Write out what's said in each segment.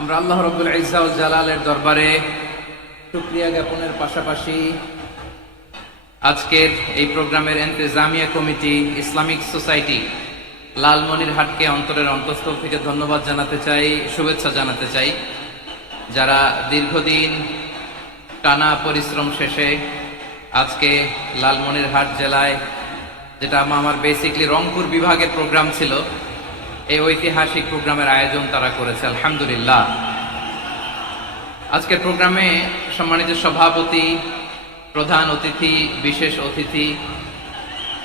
আমরা আল্লাহ রাব্বুল ইজ্জা ওয়াল জালালের দরবারে শুকরিয়া জ্ঞাপনের পাশাপাশি আজকের এই প্রোগ্রামের ইন্তেজামিয়া কমিটি ইসলামিক সোসাইটি লালমনিরহাটকে অন্তরের অন্তঃস্থল থেকে ধন্যবাদ জানাতে চাই, শুভেচ্ছা জানাতে চাই। যারা দীর্ঘদিন টানা পরিশ্রম শেষে আজকে লালমনিরহাট জেলায়, যেটা আমার বেসিকলি রংপুর বিভাগের প্রোগ্রাম ছিল, এই ঐতিহাসিক প্রোগ্রামের আয়োজন তারা করেছে, আলহামদুলিল্লাহ। আজকের প্রোগ্রামে সম্মানিত সভাপতি, প্রধান অতিথি, বিশেষ অতিথি,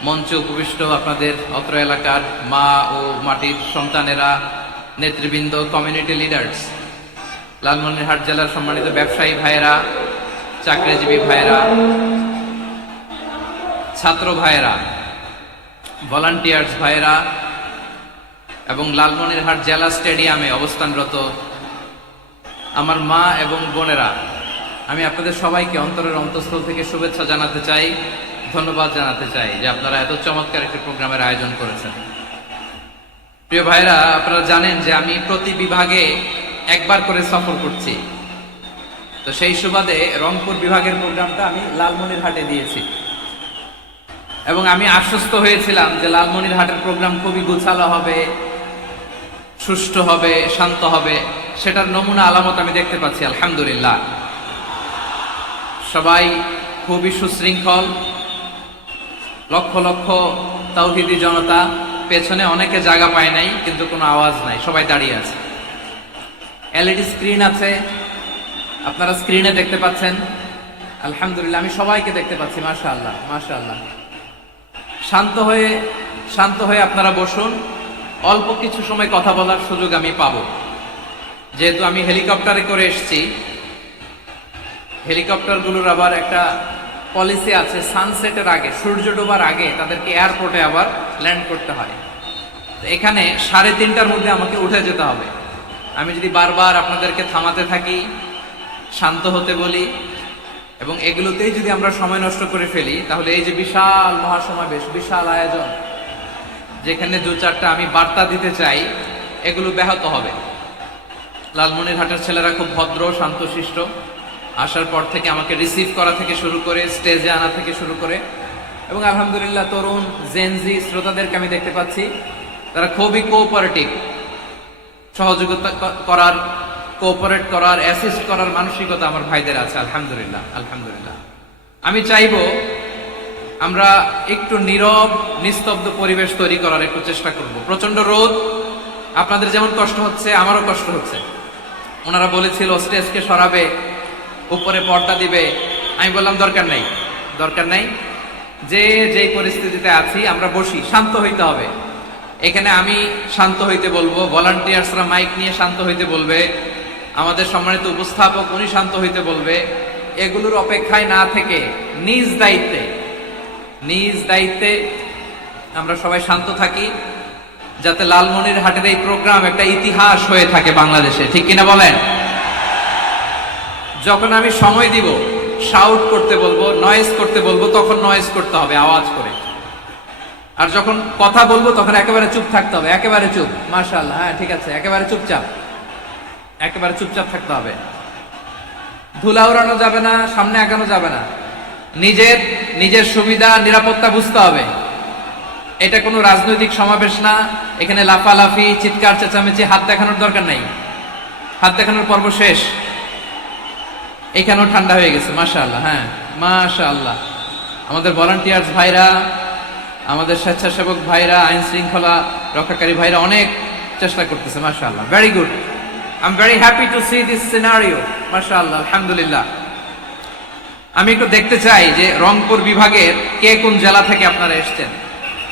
মঞ্চে উপবিষ্ট আপনাদের অত্র এলাকার মা ও মাটির সন্তানেরা, নেতৃবৃন্দ, কমিউনিটি লিডার্স, লালমনিরহাট জেলার সম্মানিত ব্যবসায়ী ভাইয়েরা, চাকরিজীবী ভাইয়েরা, ছাত্র ভাইয়েরা, ভলান্টিয়ার্স ভাইয়েরা এবং লালমনিরহাট জেলা স্টেডিয়ামে অবস্থানরত আমার মা এবং বোনেরা, আমি আপনাদের সবাইকে অন্তরের অন্তঃস্থল থেকে শুভেচ্ছা জানাতে চাই, ধন্যবাদ জানাতে চাই যে আপনারা এত চমৎকার একটি প্রোগ্রামের আয়োজন করেছেন। প্রিয় ভাইরা, আপনারা জানেন যে আমি প্রতি বিভাগে একবার করে সফর করছি। তো সেই সুবাদে রংপুর বিভাগের প্রোগ্রামটা আমি লালমনিরহাটে দিয়েছি এবং আমি আশ্বস্ত হয়েছিলাম যে লালমনিরহাটের প্রোগ্রাম খুবই গোছালো হবে, সুষ্ঠু হবে, শান্ত হবে। সেটার নমুনা আলামত আমি দেখতে পাচ্ছি, আলহামদুলিল্লাহ। সবাই খুবই সুশৃঙ্খল, লক্ষ লক্ষ তাওহীদি জনতা, পেছনে অনেকে জায়গা পায় নাই কিন্তু কোনো আওয়াজ নাই, সবাই দাঁড়িয়ে আছে। এলইডি স্ক্রিন আছে, আপনারা স্ক্রিনে দেখতে পাচ্ছেন, আলহামদুলিল্লাহ। আমি সবাইকে দেখতে পাচ্ছি, মাশাআল্লাহ মাশাআল্লাহ। শান্ত হয়ে আপনারা বসুন, অল্প কিছু সময় কথা বলার সুযোগ আমি পাবো। যেহেতু আমি হেলিকপ্টারে করে এসেছি, হেলিকপ্টারগুলোর আবার একটা পলিসি আছে, সানসেটের আগে, সূর্য ডোবার আগে তাদেরকে এয়ারপোর্টে আবার ল্যান্ড করতে হয়। তো এখানে 3:30টার মধ্যে আমাকে উঠে যেতে হবে। আমি যদি বারবার আপনাদেরকে থামাতে থাকি, শান্ত হতে বলি এবং এগুলোতেই যদি আমরা সময় নষ্ট করে ফেলি, তাহলে এই যে বিশাল মহাসমাবেশ, বিশাল আয়োজন, যেখানে 2-4টা আমি বার্তা দিতে চাই, এগুলো ব্যাহত হবে। লালমনিরহাটের ছেলেরা খুব ভদ্র, শান্তশিষ্ট। আসার পর থেকে আমাকে রিসিভ করা থেকে শুরু করে, স্টেজে আনা থেকে শুরু করে, এবং আলহামদুলিল্লাহ তরুণ জেনজি শ্রোতাদেরকে আমি দেখতে পাচ্ছি, তারা খুবই কোঅপারেটিভ। সহযোগিতা করার, কোঅপারেট করার, অ্যাসিস্ট করার মানসিকতা আমার ভাইদের আছে, আলহামদুলিল্লাহ আলহামদুলিল্লাহ। আমি চাইবো আমরা একটু নীরব, নিস্তব্ধ পরিবেশ তৈরি করার একটু চেষ্টা করব। প্রচন্ড রোদ, আপনাদের যেমন কষ্ট হচ্ছে আমারও কষ্ট হচ্ছে। ওনারা বলেছিল স্টেজকে সরাবে, উপরে পর্দা দিবে। আমি বললাম দরকার নাই, যেই পরিস্থিতিতে আছি আমরা বসি, শান্ত হইতে হবে। এখানে আমি শান্ত হইতে বলবো, ভলান্টিয়ার্সরা মাইক নিয়ে শান্ত হইতে বলবে, আমাদের সম্মানিত উপস্থাপক উনি শান্ত হইতে বলবে। এগুলোর অপেক্ষায় না থেকে নিজ দায়িত্বে আমরা সবাই শান্ত থাকি, যাতে লালমনিরহাটের এই প্রোগ্রাম একটা ইতিহাস হয়ে থাকে বাংলাদেশে, ঠিক কিনা বলেন? যখন আমি সময় দিব, শাউট করতে বলবো, নয়েজ করতে বলবো, তখন নয়েজ করতে হবে আওয়াজ করে। আর যখন কথা বলবো তখন একেবারে চুপ থাকতে হবে, একেবারে চুপ। মাশাআল্লাহ, হ্যাঁ ঠিক আছে, একেবারে চুপচাপ থাকতে হবে। ধুলা উড়ানো যাবে না, সামনে আগানো যাবে না। নিজের সুবিধা, নিরাপত্তা বুঝতে হবে। এটা কোনো রাজনৈতিক সমাবেশ না, এখানে লাফালাফি, চিৎকার চেঁচামেচি, হাত দেখানোর দরকার নাই। হাত দেখানোর পর্ব শেষ। এখানেও ঠান্ডা হয়ে গেছে, মাশাআল্লাহ, হ্যাঁ মাশাআল্লাহ। আমাদের ভলান্টিয়ার্স ভাইরা, আমাদের স্বেচ্ছাসেবক ভাইরা, আইন শৃঙ্খলা রক্ষাকারী ভাইরা অনেক চেষ্টা করতেছে, মাশাআল্লাহ, very good. I am very happy to C this scenario, মাশাআল্লাহ, আলহামদুলিল্লাহ। আমি একটু দেখতে চাই যে রংপুর বিভাগের কে কোন জেলা থেকে আপনারা এসেছেন।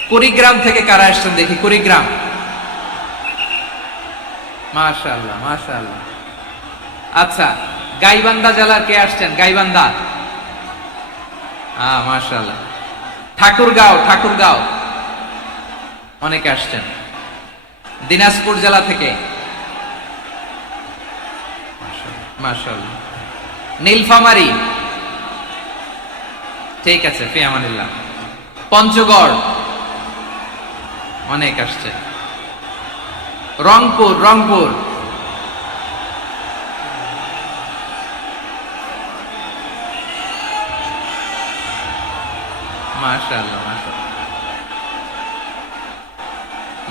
কুড়িগ্রাম থেকে কারা এসেছেন দেখি, কুড়িগ্রাম, মাশাআল্লাহ মাশাআল্লাহ। আচ্ছা, গাইবান্ধা জেলার কে আসছেন? গাইবান্ধা, হ্যাঁ মাশাআল্লাহ। ঠাকুরগাঁও অনেকে আসছেন। দিনাজপুর জেলা থেকে, মাশাআল্লাহ। নীলফামারী, ঠিক আছে, ফি আমানিল্লাহ। পঞ্চগড় অনেক আসছে। রংপুর মাশাআল্লাহ, মাশাআল্লাহ,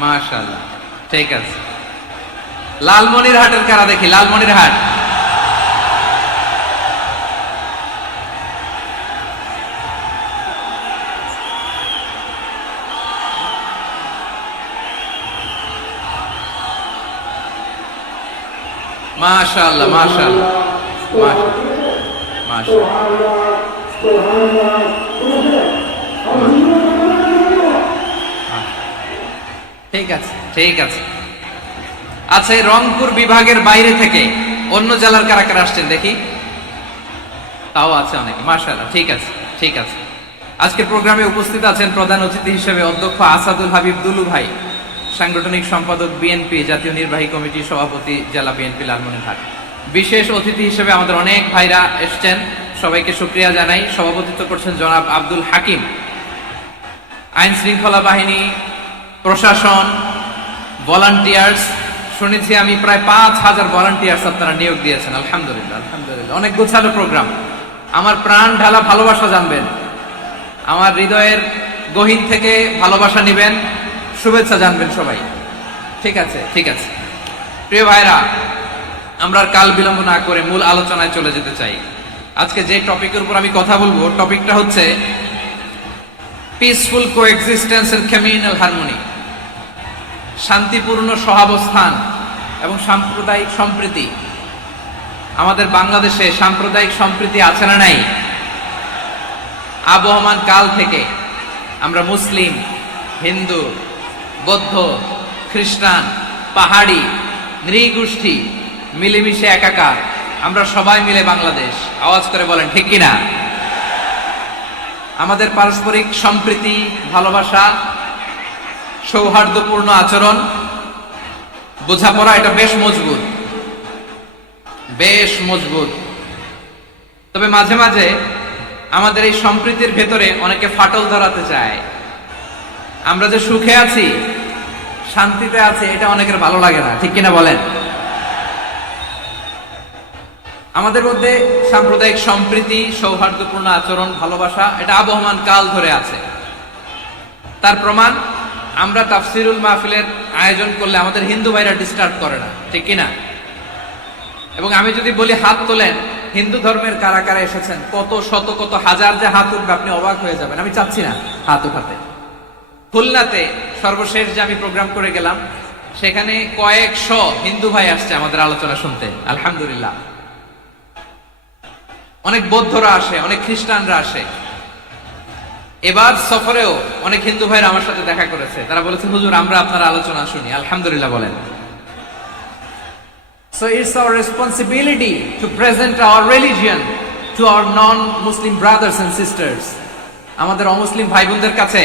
মাশাআল্লাহ। ঠিক আছে, লালমনিরহাটের কারা দেখি, লালমনিরহাট। মাশাআল্লাহ, মাশাআল্লাহ, মাশাআল্লাহ, ঠিক আছে, ঠিক আছে। আচ্ছা, এই রংপুর বিভাগের বাইরে থেকে অন্য জেলার কারা কারা আসছেন দেখি, তাও আছে অনেকে। মাশাআল্লাহ, ঠিক আছে, ঠিক আছে। আজকে প্রোগ্রামে উপস্থিত আছেন প্রধান অতিথি হিসেবে অধ্যক্ষ আসাদুল হাবিব দুলু ভাই, সাংগঠনিক সম্পাদক বিএনপি, জাতীয় নির্বাহী কমিটির সভাপতি, জেলা বিএনপি লালমনিরহাট। বিশেষ অতিথি হিসেবে আমাদের অনেক ভাইরা এসছেন, সবাইকে শুকরিয়া জানাই। সভাপতিত্ব করছেন জনাব আব্দুল হাকিম। আইন শৃঙ্খলা বাহিনী, প্রশাসন, ভলান্টিয়ার্স, শুনেছি আমি প্রায় 5,000 ভলান্টিয়ার্স আপনারা নিয়োগ দিয়েছেন। আলহামদুলিল্লাহ, আলহামদুলিল্লাহ। অনেক গোছালো প্রোগ্রাম। আমার প্রাণ ঢালা ভালোবাসা জানবেন, আমার হৃদয়ের গহীন থেকে ভালোবাসা নিবেন, শুভেচ্ছা জানবেন সবাই। ঠিক আছে, ঠিক আছে। প্রিয় ভাইরা, আমরা আর কাল বিলম্ব না করে মূল আলোচনায় চলে যেতে চাই। আজকে যে টপিকের উপর আমি কথা বলবো, টপিকটা হচ্ছে peaceful coexistence and communal harmony, শান্তিপূর্ণ সহাবস্থান এবং সাম্প্রদায়িক সম্প্রীতি। আমাদের বাংলাদেশে সাম্প্রদায়িক সম্প্রীতি আছে না নাই? আবহমান কাল থেকে আমরা মুসলিম, হিন্দু, বৌদ্ধ, খ্রিস্টান, পাহাড়ি, নৃগোষ্ঠী মিলেমিশে একাকার, আমরা সবাই মিলে বাংলাদেশ। আওয়াজ করে বলেন ঠিক কিনা? আমাদের পারস্পরিক সম্প্রীতি, ভালোবাসা, সৌহার্দ্যপূর্ণ আচরণ, বোঝাপড়া, এটা বেশ মজবুত, বেশ মজবুত। তবে মাঝে মাঝে আমাদের এই সম্প্রীতির ভেতরে অনেকে ফাটল ধরাতে চায়। আমরা যে সুখে আছি, শান্তিতে আছি, এটা অনেকের ভালো লাগে না, ঠিক কিনা বলেন? আমাদের মধ্যে সাম্প্রদায়িক সম্প্রীতি, সৌহার্দ্যপূর্ণ আচরণ, ভালোবাসা, এটা আবহমান কাল ধরে আছে। তার প্রমাণ, আমরা তাফসিরুল মাহফিলের আয়োজন করলে আমাদের হিন্দু ভাইরা ডিস্টার্ব করে না, ঠিক কিনা? এবং আমি যদি বলি হাত তোলেন, হিন্দু ধর্মের কারা কারা এসেছেন, কত শত কত হাজার যে হাত উঠবে, আপনি অবাক হয়ে যাবেন। আমি চাচ্ছি না হাত উঠাতে। খুলনাতে সর্বশেষ যে আমি প্রোগ্রাম করে গেলাম, সেখানে কয়েকশো হিন্দু ভাই আসছে আমাদের আলোচনা শুনতে। আলহামদুলিল্লাহ। অনেক বৌদ্ধরা আসে, অনেক খ্রিস্টানরা আসে। এবার সফরেও অনেক হিন্দু ভাইরা আমার সাথে দেখা করেছে। তারা বলেছে, হুজুর আমরা আপনার আলোচনা শুনি। আলহামদুলিল্লাহ বলেন। So it's our responsibility to present our religion to our non-Muslim brothers and sisters. আমাদের অমুসলিম ভাই বোনদের কাছে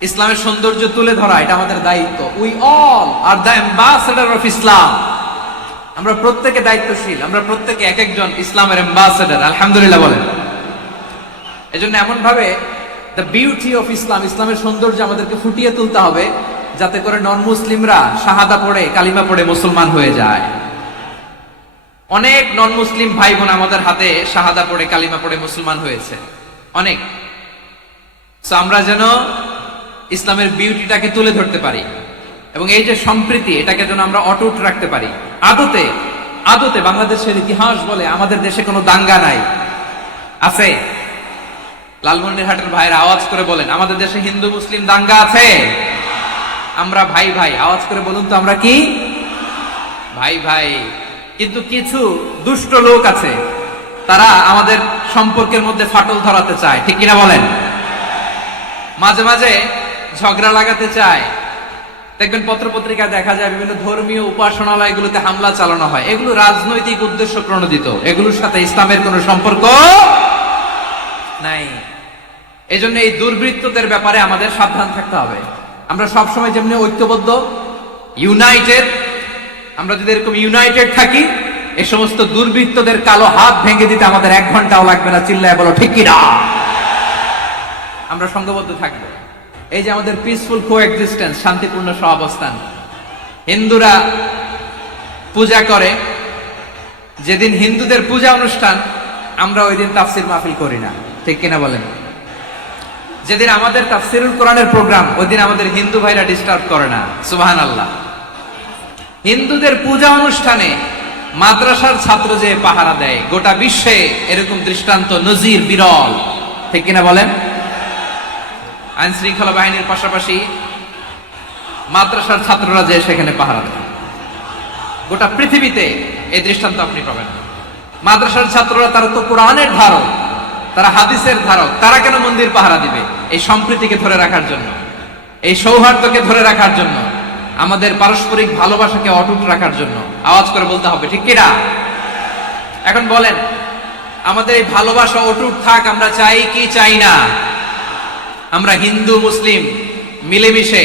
ইসলামের সৌন্দর্য তুলে ধরা, এটা আমাদের দায়িত্ব। We all are the ambassador of Islam. আমরা প্রত্যেকে দায়িত্বশীল, আমরা প্রত্যেকে এক একজন ইসলামের অ্যাম্বাসেডর। আলহামদুলিল্লাহ বলেন। এজন্য এমন ভাবে দ্য বিউটি অফ ইসলাম, ইসলামের সৌন্দর্য আমাদেরকে ফুটিয়ে তুলতে হবে, যাতে করে নন মুসলিমরা শাহাদা পড়ে, কালিমা পড়ে মুসলমান হয়ে যায়। অনেক নন মুসলিম ভাই বোন আমাদের হাতে শাহাদা পড়ে, কালিমা পড়ে মুসলমান হয়েছে অনেক। সো আমরা যেন ইসলামের বিউটিটাকে তুলে ধরতে পারি, এবং এই যে সম্প্রীতি, এটাকে যেন আমরা অটুট রাখতে পারি। আদতে আদতে বাংলাদেশের ইতিহাস বলে আমাদের দেশে কোনো দাঙ্গা নাই, আছে? লালমনিরহাটের ভাইরা আওয়াজ করে বলেন, আমাদের দেশে হিন্দু মুসলিম দাঙ্গা আছে? আমরা ভাই ভাই, আওয়াজ করে বলুন তো, আমরা কি ভাই ভাই? কিন্তু কিছু দুষ্ট লোক আছে, তারা আমাদের সম্পর্কের মধ্যে ফাটল ধরাতে চায়, ঠিক কিনা বলেন? মাঝে মাঝে ঝগড়া লাগাতে চায়। দেখবেন পত্রপত্রিকায় দেখা যায় বিভিন্ন ধর্মীয় উপাসনালয়গুলোতে হামলা চালানো হয়। এগুলো রাজনৈতিক উদ্দেশ্য প্রণোদিত, এগুলোর সাথে ইসলামের কোনো সম্পর্ক নাই। এজন্য এই দুর্বৃত্তদের ব্যাপারে আমাদের সাবধান থাকতে হবে। আমরা সবসময় যেমনি ঐক্যবদ্ধ, ইউনাইটেড, আমরা যদি এরকম ইউনাইটেড থাকি, এই সমস্ত দুর্বৃত্তদের কালো হাত ভেঙে দিতে আমাদের 1 ঘন্টাও লাগবে না। চিল্লায় বলো ঠিক কিনা? আমরা সংঘবদ্ধ থাকবো। এই যে আমাদের পিসফুল কোএক্সিস্টেন্স, শান্তিপূর্ণ সহাবস্থান। হিন্দুরা পূজা করে, যেদিন হিন্দুদের পূজা অনুষ্ঠান, আমরা ওই দিন তাফসির মাহফিল করি না, ঠিক কিনা বলেন? যেদিন আমাদের তাফসিরুল কোরআনের প্রোগ্রাম, ওই দিন আমাদের হিন্দু ভাইরা ডিস্টার্ব করে না। সুবহানাল্লাহ। হিন্দুদের পূজা অনুষ্ঠানে মাদ্রাসার ছাত্র যে পাহারা দেয়, গোটা বিশ্বে এরকম দৃষ্টান্ত নজির বিরল, ঠিক কিনা বলেন? আইন শৃঙ্খলা বাহিনীর পাশাপাশি মাদ্রাসার ছাত্ররা যে সেখানে পাহারা দেয়, গোটা পৃথিবীতে এই দৃষ্টান্ত আপনি পাবেন। মাদ্রাসার ছাত্ররা, তারা তো কোরআনের ধারক, তারা হাদিসের ধারক, তারা কেন মন্দির পাহারা দিবে? এই সম্প্রীতিকে ধরে রাখার জন্য, এই সৌহার্দ্যকে ধরে রাখার জন্য, আমাদের পারস্পরিক ভালোবাসাকে অটুট রাখার জন্য। আওয়াজ করে বলতে হবে, ঠিক কিনা? এখন বলেন, আমাদের এই ভালোবাসা অটুট থাক, আমরা চাই কি চাই না? আমরা হিন্দু মুসলিম মিলেমিশে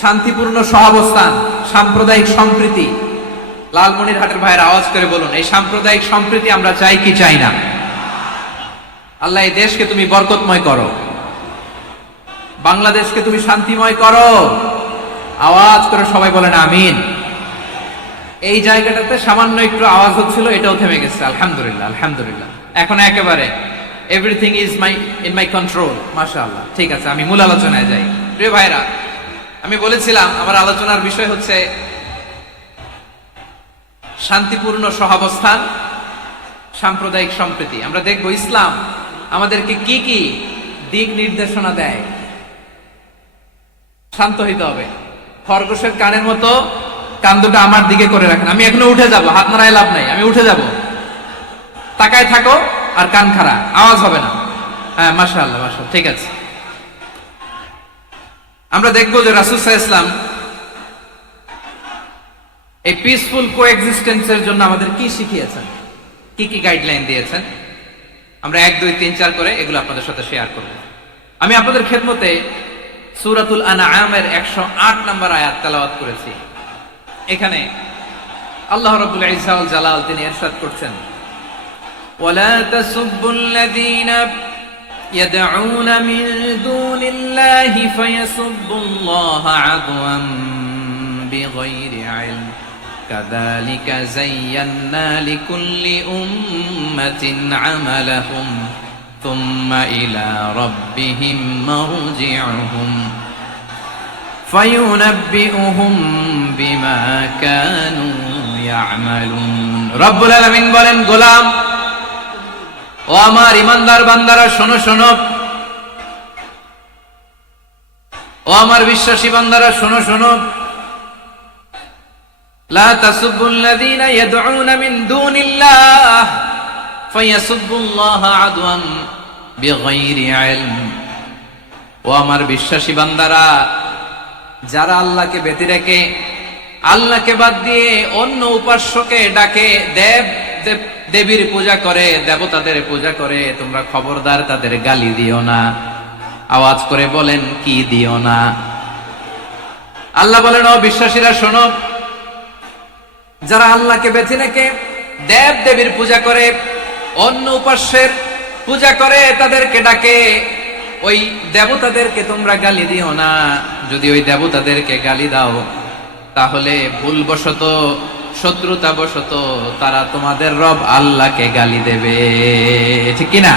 শান্তিপূর্ণ সহাবস্থান, সাম্প্রদায়িক সম্প্রীতি, লালমনিরহাটের ভাইয়ের আওয়াজ করে বলুন, এই সাম্প্রদায়িক সম্প্রীতি আমরা চাই কি চাই না? আল্লাহ এই দেশকে তুমি বরকতময় করো, বাংলাদেশকে তুমি শান্তিময় করো। আওয়াজ করে সবাই বলেন আমিন। এই জায়গাটাতে সামান্য একটু আওয়াজ হচ্ছিল, এটাও থেমে গেছে, আলহামদুলিল্লাহ আলহামদুলিল্লাহ। এখন একেবারে everything is in my control, মাশাআল্লাহ। ঠিক আছে, আমি মূল আলোচনায় যাই। প্রিয় ভাইরা, আমি বলেছিলাম আমার আলোচনার বিষয় হচ্ছে শান্তিপূর্ণ সহাবস্থান, সাম্প্রদায়িক সম্প্রীতি। আমরা দেখব ইসলাম আমাদেরকে কি কি দিক নির্দেশনা দেয়। শান্ত হইতে হবে, খরগোশের কানের মতো কান দুটো আমার দিকে করে রাখেন। আমি এখনো উঠে যাব, হাত নাড়ায় লাভ নাই, আমি উঠে যাব। তাকায় থাকো আর কান খাড়া, আওয়াজ হবে না। হ্যাঁ, মাশাআল্লাহ মাশাআল্লাহ, ঠিক আছে। আমরা দেখবো যে রাসূল সাল্লাল্লাহু আলাইহি ওয়াসাল্লাম এই পিসফুল কোএক্সিস্টেন্সের জন্য আমাদের কি শিখিয়েছেন, কি কি গাইডলাইন দিয়েছেন। আমরা 1 2 3 4 করে এগুলো আপনাদের সাথে শেয়ার করব। আমি আপনাদের খেদমতে সূরাতুল আনআমের 108 নম্বর আয়াত তেলাওয়াত করেছি। এখানে আল্লাহ রাব্বুল ইজ্জা ওয়াল জালাল তিনি ইরশাদ করছেন, ওয়ালা তাসুবুল্লাযীনা ইয়াদউনা মিন দুনিল্লাহি ফায়াসুবুল্লাহা আদওয়ান বিগাইরি ইলম কাযালিকা যায়্যান্না লিকুল্লি উম্মাতিন আমালাহুম থুম্মা ইলা রাব্বিহিম মারজিউহুম ফায়ুনাব্বিউহুম বিমা কানু ইয়ামালুন। রব্বুল আলামিন বলেন, গোলাম ও আমার ইমানদার বান্দারা, শোনো শোনো, ও আমার বিশ্বাসী বান্দারা, শোনো শোনো। লা তাসুবুল্লাযীনা ইয়াদউনা মিন দুনিল্লাহ ফায়াসুবুল্লাহা আদওয়ান বিগাইরি ইলম। ও আমার বিশ্বাসী বান্দারা, যারা আল্লাহকে ব্যতি রেখে, আল্লাহকে বাদ দিয়ে অন্য উপাস্যকে ডাকে, দেবীর পূজা করে, দেবতাদের পূজা করে, তোমরা খবরদার তাদের গালি দিও না। আওয়াজ করে বলেন, কি দিও না? আল্লাহ বলেন, ও বিশ্বাসীরা শোনো, যারা আল্লাহকে বেছে রেখে দেব দেবীর পূজা করে, অন্য উপাস্যের পূজা করে, তাদেরকে ডাকে, ওই দেবতাদেরকে তোমরা গালি দিও না। যদি ওই দেবতাদেরকে গালি দাও, তাহলে ভুলবশত, শত্রুতাবশত তারা তোমাদের রব আল্লাহকে গালি দেবে, ঠিক কিনা?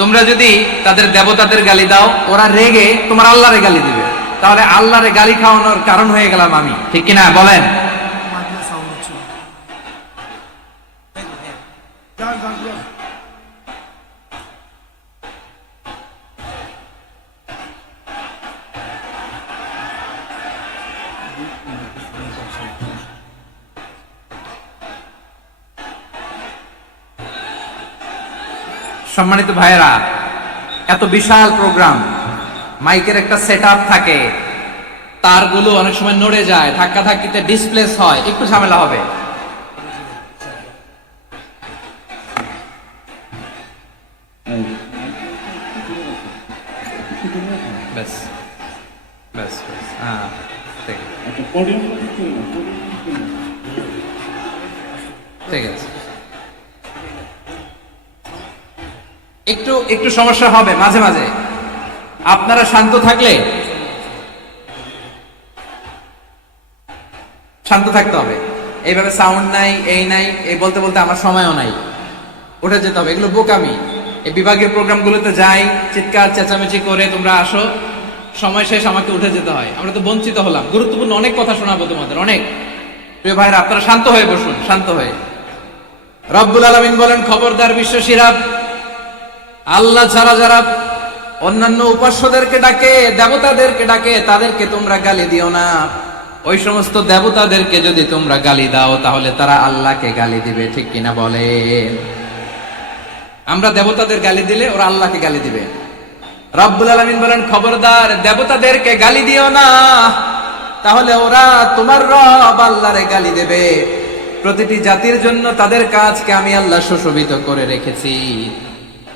তোমরা যদি তাদের দেবতাদের গালি দাও, ওরা রেগে তোমার আল্লাহরে গালি দিবে, তাহলে আল্লাহরে গালি খাওয়ানোর কারণ হয়ে গেলাম আমি, ঠিক কিনা বলেন? সম্মানিত ভাইয়েরা, এত বিশাল প্রোগ্রাম, মাইকের একটা সেটআপ থাকে, তারগুলো অনেক সময় নড়ে যায়, ধাক্কা ধাক্কিতে ডিসপ্লেস হয়, একটু ঝামেলা হবে। ব্যাস ব্যাস ব্যাস, হ্যাঁ ঠিক আছে। একটু একটু সমস্যা হবে মাঝে মাঝে, আপনারা শান্ত থাকলে, শান্ত থাকতে হবে। এইভাবে সাউন্ড নাই, এই নাই, এই বলতে বলতে আমার সময়ও নাই, উঠে যেতে হবে, এগুলো বোকামি। এই বিভাগীয় প্রোগ্রামগুলোতে যাই, চিৎকার চেঁচামেচি করে তোমরা আসো, সময় শেষ আমাকে উঠে যেতে হয়। আমরা তো বঞ্চিত হলাম, গুরুত্বপূর্ণ অনেক কথা শোনাবো তোমাদের, অনেক। প্রিয় ভাইরা, আপনারা শান্ত হয়ে বসুন, শান্ত হয়ে। রব্বুল আলামিন বলেন, খবরদার বিশ্বাসীরা, আল্লাহ ছাড়া যারা অন্যান্য উপাস্যদেরকে ডাকে, দেবতাদেরকে ডাকে, তাদেরকে তোমরা গালি দিও না। ওই সমস্ত দেবতাদেরকে যদি তোমরা গালি দাও তাহলে তারা আল্লাহকে গালি দিবে, ঠিক কিনা বলে? আমরা দেবতাদের গালি দিলে ওরা আল্লাহকে গালি দিবে। রব্বুল আলামিন বলেন, খবরদার দেবতাদেরকে গালি দিও না, তাহলে ওরা তোমার রব আল্লাহরে গালি দেবে। প্রতিটি জাতির জন্য তাদের কাজকে আমি আল্লাহ সুশোভিত করে রেখেছি,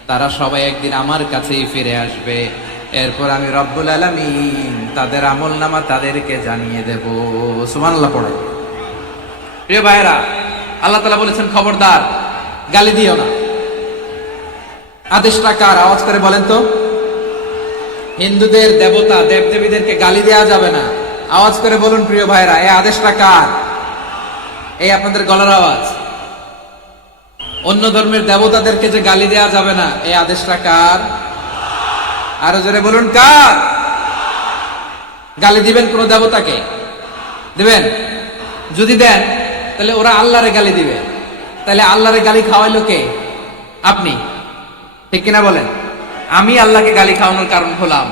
তারা সবাই একদিন আমার কাছেই ফিরে আসবে। এরপর আমি রব্বুল আলামিন তাদের আমলনামা তাদেরকে জানিয়ে দেব। সুবহানাল্লাহ পড়ে। প্রিয় ভাইরা, আল্লাহ তাআলা বলেছেন খবরদার গালি দিও না। আদেশটা কার? আওয়াজ করে বলেন তো। হিন্দুদের দেবতা দেবদেবীদেরকে গালি দেওয়া যাবে না। আওয়াজ করে বলুন প্রিয় ভাইরা, এই আদেশটা কার? এই আপনাদের গলার আওয়াজ। অন্য ধর্মের দেবতাদেরকে যে গালি দেওয়া যাবে না, এই আদেশটা কার? আরো জোরে বলুন, কার? গালি দিবেন কোন দেবতাকে? দিবেন? যদি দেন তাহলে ওরা আল্লাহরে গালি দিবে। তাহলে আল্লাহরে গালি খাওয়াইলো কে? আপনি, ঠিক কিনা বলেন? আমি আল্লাহকে গালি খাওয়ানোর কারণ হলাম,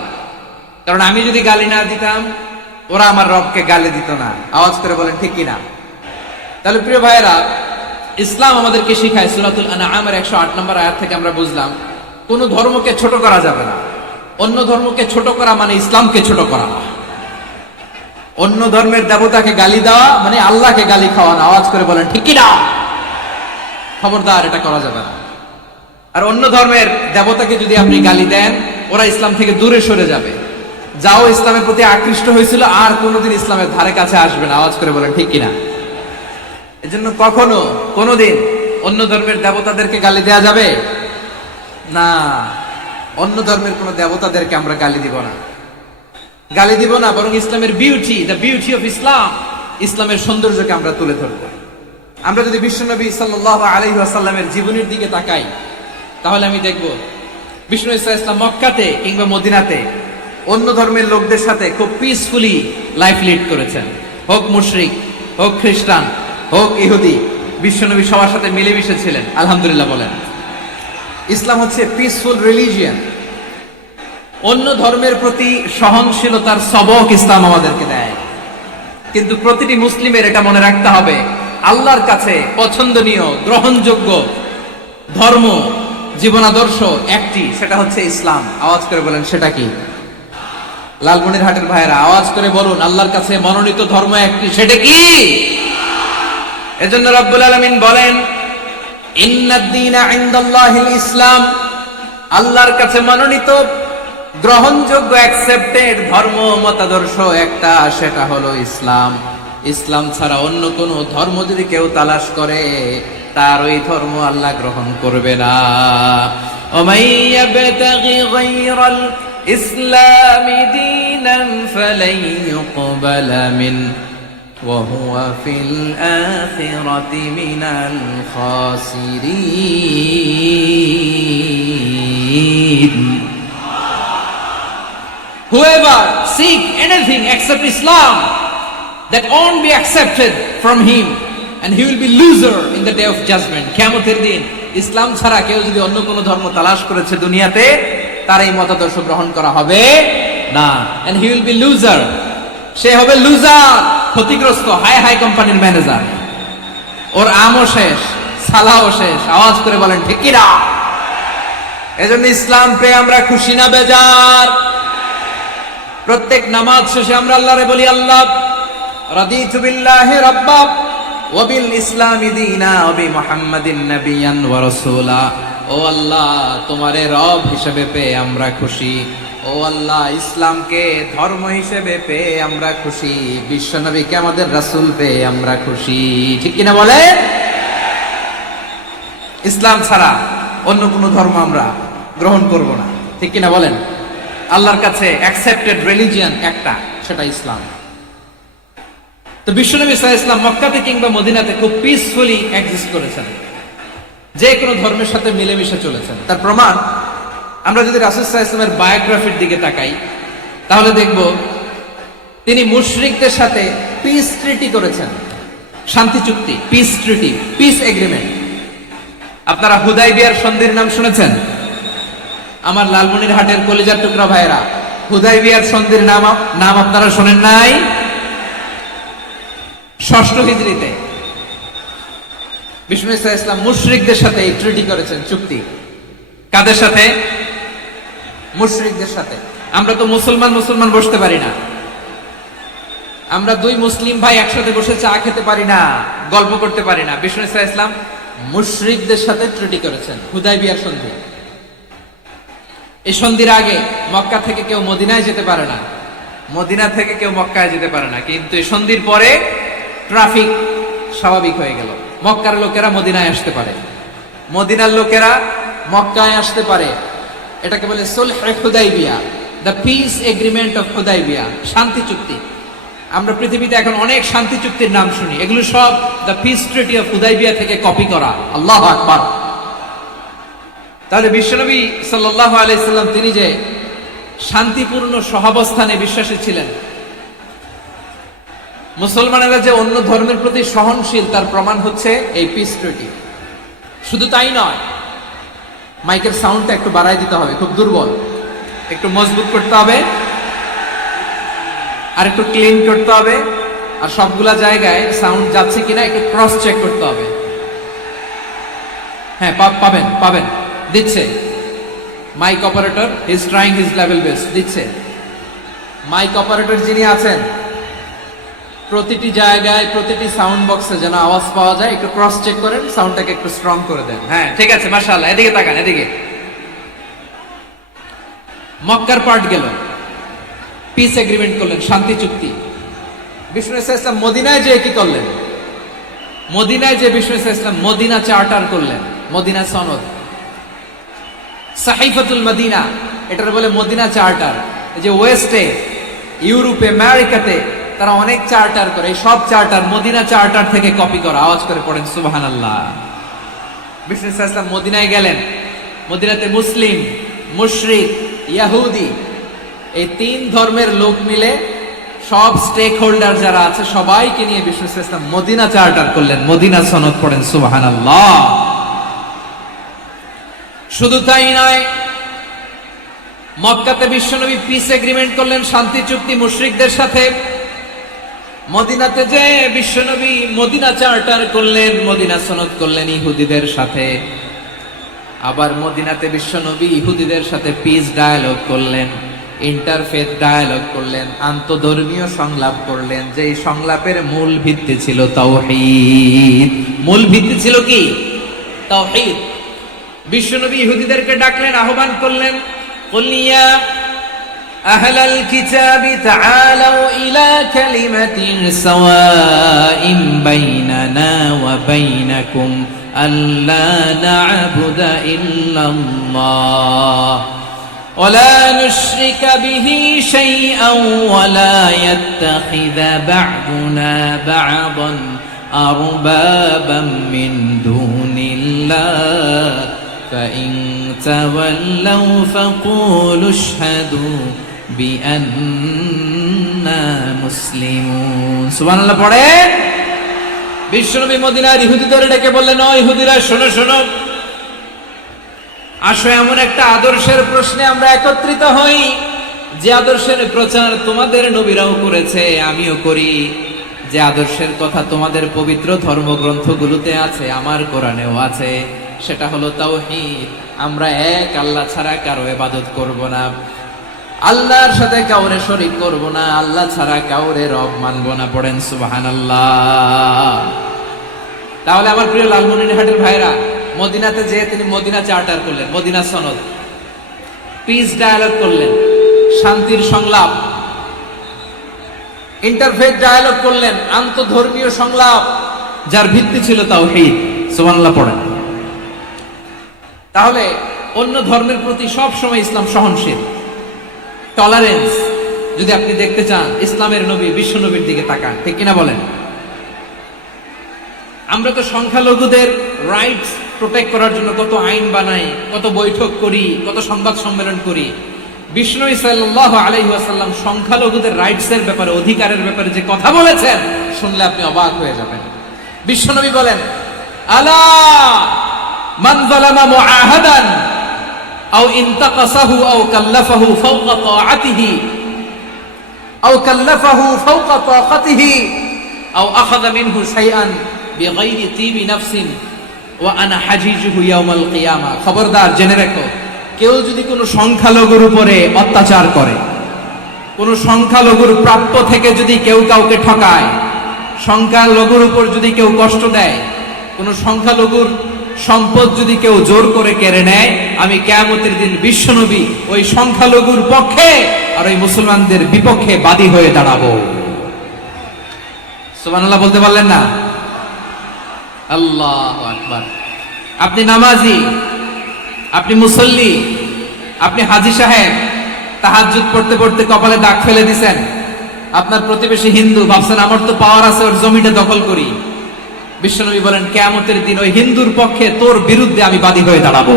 কারণ আমি যদি গালি না দিতাম ওরা আমার রবকে গালি দিত না। আওয়াজ করে বলেন ঠিক কিনা? তাহলে প্রিয় ভাইয়েরা, ইসলাম আমাদেরকে শিখায়, সূরাতুল আনআমের 108 নম্বর আয়াত থেকে আমরা বুঝলাম কোন ধর্মকে ছোট করা যাবে না। অন্য ধর্মকে ছোট করা মানে ইসলামকে ছোট করা। অন্য ধর্মের দেবতাকে গালি দেওয়া মানে আল্লাহকে গালি খাওয়ানো। আওয়াজ করে বলেন ঠিক কিনা? খবরদার, এটা করা যাবে না। আর অন্য ধর্মের দেবতাকে যদি আপনি গালি দেন, ওরা ইসলাম থেকে দূরে সরে যাবে। যাও ইসলামের প্রতি আকৃষ্ট হয়েছিল আর কোনোদিন ইসলামের ধারে কাছে আসবে না। আওয়াজ করে বলেন ঠিক কিনা? এজন্য কখনো কোনোদিন অন্য ধর্মের দেবতাদেরকে গালি দেয়া যাবে না। অন্য ধর্মের কোন দেবতাদেরকে আমরা গালি দিব না, গালি দিব না, বরং ইসলামের beauty, the beauty of Islam, ইসলামের সৌন্দর্যকে আমরা তুলে ধরব। আমরা যদি বিশ্বনবী সাল্লাল্লাহু আলাইহি ওয়াসাল্লামের জীবনের দিকে তাকাই, তাহলে আমি দেখব বিষ্ণু ইসলাম মক্কাতে কিংবা মদিনাতে অন্য ধর্মের লোকদের সাথে খুব পিসফুলি লাইফ লিড করেছেন। হোক মুশরিক, হোক খ্রিস্টান, হোক ইহুদি, বিশ্বনবী সবার সাথে মিলেমিশে ছিলেন। আলহামদুলিল্লাহ বলেন। ইসলাম হচ্ছে পিসফুল রিলিজিয়ন। অন্য ধর্মের প্রতি সহনশীলতার সবক ইসলাম আমাদেরকে দেয়। কিন্তু প্রতিটি মুসলিমের এটা মনে রাখতে হবে, আল্লাহর কাছে পছন্দনীয় গ্রহণযোগ্য ধর্ম, জীবন আদর্শ একটি, সেটা হচ্ছে ইসলাম। আওয়াজ করে বলেন সেটা কি? লালমনিরহাটের ভাইয়েরা আওয়াজ করে বলুন, আল্লাহর কাছে মনোনীত ধর্ম একটি, সেটা কি? এজন্য রব্বুল আলামিন বলেন, ইন্নাদ-দীনা ইনদাল্লাহিল ইসলাম, আল্লাহর কাছে মনোনীত গ্রহণযোগ্য অ্যাকসেপ্টেড ধর্ম মতাদর্শ একটা, সেটা হলো ইসলাম। ইসলাম ছাড়া অন্য কোন ধর্ম যদি কেউ তালাশ করে, তার ওই ধর্ম আল্লাহ গ্রহণ করবে না। ওমাইয়াবতাগি গায়রাল ইসলামি দীনান ফালাই ইউকবালা মিন ওয়া হুয়া ফিল আখিরাতি মিনাল খাসিরিন। Whoever seek anything except Islam, that won't be accepted from him, and he will be loser in the day of judgment. কিয়ামতের দিন ইসলাম ছাড়া কেউ যদি অন্য কোনো ধর্ম তালাশ করেছে দুনিয়াতে, তার এই মতাদর্শ গ্রহণ করা হবে না। and he will be loser, সে হবে লুজার, ক্ষতিগ্রস্ত, হাই হাই কোম্পানির ম্যানেজার। ওর আমও শেষ, সালাও শেষ। আওয়াজ করে বলেন ঠিক কি না? এজন্য ইসলাম পেয়ে আমরা খুশি না বেজার? প্রত্যেক নামাজ শেষে আমরা আল্লাহরে বলি, আল্লাহ রাদিতু বিল্লাহি রাব্বা ওয়া বিল ইসলামি দীনা ওয়া বি মুহাম্মাদিন নাবিয়ান ওয়া রাসূলা। ও আল্লাহ, তোমারে রব হিসেবে পেয়ে আমরা খুশি। ও আল্লাহ, ইসলামকে ধর্ম হিসেবে পেয়ে আমরা খুশি। বিশ্ব নবীকে আমাদের রাসূল পেয়ে আমরা খুশি। ঠিক কিনা বলে? ইসলাম ছাড়া অন্য কোনো ধর্ম আমরা গ্রহণ করব না। ঠিক কিনা বলেন? আল্লাহর কাছে অ্যাকসেপ্টেড রিলিজিয়ন একটা, সেটা ইসলাম। তো বিশ্বনবী সাল্লাল্লাহু আলাইহি ওয়াসাল্লাম মক্কাতে কিংবা মদিনাতে খুব পিসফুলি এক্সিস্ট করেছেন। যে কোনো ধর্মের সাথে মিলেমিশে চলেছেন। তার প্রমাণ আমরা যদি রাসূল সাল্লাল্লাহু আলাইহি ওয়াসাল্লামের বায়োগ্রাফির দিকে তাকাই, তাহলে দেখব তিনি মুশরিকদের সাথে পিস ট্রিটি করেছেন, শান্তি চুক্তি, পিস ট্রিটি, পিস এগ্রিমেন্ট। আপনারা হুদাইবিয়ার সন্ধির নাম শুনেছেন? আমার লালমনিরহাটের কলিজার টুকরা ভাইয়েরা, হুদাইবিয়ার সন্ধির নাম আপনারা শোনেন নাই? ষষ্ঠ হিজরিতে বিষ্ণু ইসলাম মুশরিকদের সাথে এই ট্রিটি করেছেন, চুক্তি। কাদের সাথে? মুশরিকদের সাথে। আমরা তো মুসলমান বসতে পারি না, আমরা দুই মুসলিম ভাই একসাথে বসে চা খেতে পারি না, গল্প করতে পারি না। বিষ্ণু ইসলাম মুশরিকদের সাথে ট্রিটি করেছেন, হুদাইবিয়ার সন্ধি। এই সন্ধির আগে মক্কা থেকে কেউ মদিনায় যেতে পারে না, মদিনা থেকে কেউ মক্কায় যেতে পারে না। কিন্তু এই সন্ধির পরে ট্রাফিক স্বাভাবিক হয়ে গেল, মক্কার লোকেরা মদিনায় আসতে পারে, মদিনার লোকেরা মক্কায় আসতে পারে। এটাকে বলে সুলহে হুদাইবিয়া, the peace agreement of Hudaybiyyah, শান্তি চুক্তি। আমরা পৃথিবীতে এখন অনেক শান্তি চুক্তির নাম শুনি, এগুলো সব the piece treaty of Hudaibiya থেকে কপি করা। আল্লাহু আকবার। তাহলে বিশ্বনবী সাল্লাল্লাহু আলাইহি সাল্লাম তিনি যে শান্তিপূর্ণ সহাবস্থানে বিশ্বাসী ছিলেন, মুসলমানেরা যে অন্য ধর্মের প্রতি সহনশীল, তার প্রমাণ হচ্ছে এই পিস ট্রিটি। শুধু তাই নয়, মাইকের সাউন্ডটা একটু বাড়াই দিতে হবে, খুব দুর্বল, একটু মজবুত করতে হবে, আর একটু ক্লিন করতে হবে, আর সবগুলা জায়গায় সাউন্ড যাচ্ছে কিনা একটু ক্রস চেক করতে হবে। হ্যাঁ, পাবেন দিচ্ছে mic operator, is trying his level best, দিচ্ছে। মাইক অপারেটর যিনি আছেন, প্রতিটি জায়গায় প্রতিটি সাউন্ড বক্সে যেন আওয়াজ পাওয়া যায়, একটু ক্রস চেক করেন, সাউন্ডটাকে একটু স্ট্রং করে দেন। হ্যাঁ, ঠিক আছে, মাশাআল্লাহ। এদিকে তাকান, এদিকে। মক্কার পার্ট গেল, পিস এগ্রিমেন্ট করলেন, শান্তি চুক্তি। বিষ্ণু ইসলাম মদিনায় যে কি করলেন? মদিনায় যে বিষ্ণু ইসলাম মদিনা চার্টার করলেন, মদিনা সনদ, সাহিফাতুল মদিনা, এটার বলে মদিনা চার্টার। এই যে ওয়েস্টে, ইউরোপে, আমেরিকাতে তারা অনেক চার্টার করে, এই সব চার্টার মদিনা চার্টার থেকে কপি করা। আওয়াজ করে পড়েন সুবহানাল্লাহ। বিষ্ণু ইসলাম মদিনায় গেলেন, মদিনাতে মুসলিম, মুশরিক, ইহুদি, এই তিন ধর্মের লোক মিলে সব স্টেক হোল্ডার যারা আছে সবাইকে নিয়ে বিষ্ণু ইসলাম মদিনা চার্টার করলেন, মদিনা সনদ। পড়েন সুবহানাল্লাহ। শুধু তাই নয়, মক্কাতে বিশ্বনবী পিস এগ্রিমেন্ট করলেন, শান্তি চুক্তি মুশরিকদের সাথে। মদিনাতে যে বিশ্বনবী মদিনা চার্টার করলেন, মদিনা সনদ করলেন ইহুদিদের সাথে। আবার মদিনাতে বিশ্বনবী ইহুদিদের সাথে পিস ডায়ালগ করলেন, ইন্টারফেথ ডায়ালগ করলেন, আন্তধর্মীয় সংলাপ করলেন। যেই সংলাপের মূল ভিত্তি ছিল তাওহীদ। মূল ভিত্তি ছিল কি? তাওহীদ। বিশ্বনবী ইহুদিদেরকে ডাকলেন, আহ্বান করলেন, কুল ইয়া আহলাল কিতাবি তাআলাউ ইলা কালিমাতিন সাওয়াইন বাইনানা ওয়া বাইনাকুম আল্লা না'বুদা ইল্লাল্লাহ ওয়া লা নুশরিকা বিহি শাইআন ওয়া লা ইয়াত্তাখিযা বা'দুনা বা'দান আরবাবাম মিন দুনিল্লাহ فإن تولوا فقولوا اشهدوا بأننا مسلمون। সুবহানাল্লাহ পড়ে। বিশ্বনবী মদিনার ইহুদিদের ডেকে বললেন, ও ইহুদিরা, শোনো শোনো, আসো এমন একটা আদর্শের প্রশ্নে আমরা একত্রিত হই, যে আদর্শের প্রচার তোমাদের নবীরাও করেছে, আমিও করি, যে আদর্শের কথা তোমাদের পবিত্র ধর্মগ্রন্থগুলোতে আছে, আমার কোরআনেও আছে। সেটা হলো তাওহীদ। আমরা এক আল্লাহ ছাড়া কারো ইবাদত করব না, আল্লাহর সাথে কাউরে শরীক করব না, আল্লাহ ছাড়া কাউরে রব মানব না। পড়েন সুবহানাল্লাহ। তাহলে আমার প্রিয় লালমনিরহাটের ভাইরা, মদিনাতে যে তিনি মদিনা চার্টার করলেন, মদিনা সনদ, পিস ডায়ালগ করলেন, শান্তির সংলাপ, ইন্টারফেথ ডায়ালগ করলেন, আন্তধর্মীয় সংলাপ, যার ভিত্তি ছিল তাওহীদ। সুবহানাল্লাহ পড়েন। তাহলে অন্য ধর্মের প্রতি সব সময় ইসলাম সহনশীল, টলারেন্স। যদি আপনি দেখতে চান ইসলামের নবী বিশ্ব নবীর দিকে তাকান, ঠিক কিনা বলেন? আমরা তো সংখ্যালঘুদের রাইটস প্রোটেক্ট করার জন্য কত আইন বানাই, কত বৈঠক করি, কত সংবাদ সম্মেলন করি। বিষ্ণু সাল্লাল্লাহু আলাইহি ওয়াসাল্লাম সংখ্যালঘুদের রাইটস এর ব্যাপারে, অধিকারের ব্যাপারে যে কথা বলেছেন, শুনলে আপনি অবাক হয়ে যাবেন। বিশ্বনবী বলেন, আলা মান যালামা মুআহাদান আও ইনতাকাসাহু আও কাল্লাফাহু ফাওকা তাআতিহি আও কাল্লাফাহু ফাওকা তাকাতিহি আও আখাযা মিনহু শাইআন বিগাইরি তিবি নাফসিন ওয়া আনা হাজিজুহু ইয়াউমাল কিয়ামা। খবরদার, জেনে রাখো, কেউ যদি কোনো সংখ্যালঘুর উপরে অত্যাচার করে, কোন সংখ্যালঘুর প্রাপ্য থেকে যদি কেউ কাউকে ঠকায়, সংখ্যালঘুর উপর যদি কেউ কষ্ট দেয়, কোন সংখ্যালঘুর সম্পদ যদি কেউ জোর করে কেড়ে নেয়, আমি কিয়ামতের দিন বিশ্বনবী ওই সংখ্যালঘুর পক্ষে আর ওই মুসলমানদের বিপক্ষে বাদী হয়ে দাঁড়াবো। সুবহানাল্লাহ বলতে পারলেন না? আল্লাহু আকবার। আপনি নামাজি, আপনি মুসল্লি, আপনি হাজী সাহেব, তাহাজ্জুদ পড়তে পড়তে কপালে দাগ ফেলে দিছেন, আপনার প্রতিবেশী হিন্দু, ভাবছেন আমার তো পাওয়ার আছে, ওর জমিটা দখল করি। বিশ্বনবী বলেন, কিয়ামতের দিন ওই হিন্দুর পক্ষে তোর বিরুদ্ধে আমি বাদী হয়ে দাঁড়াবো।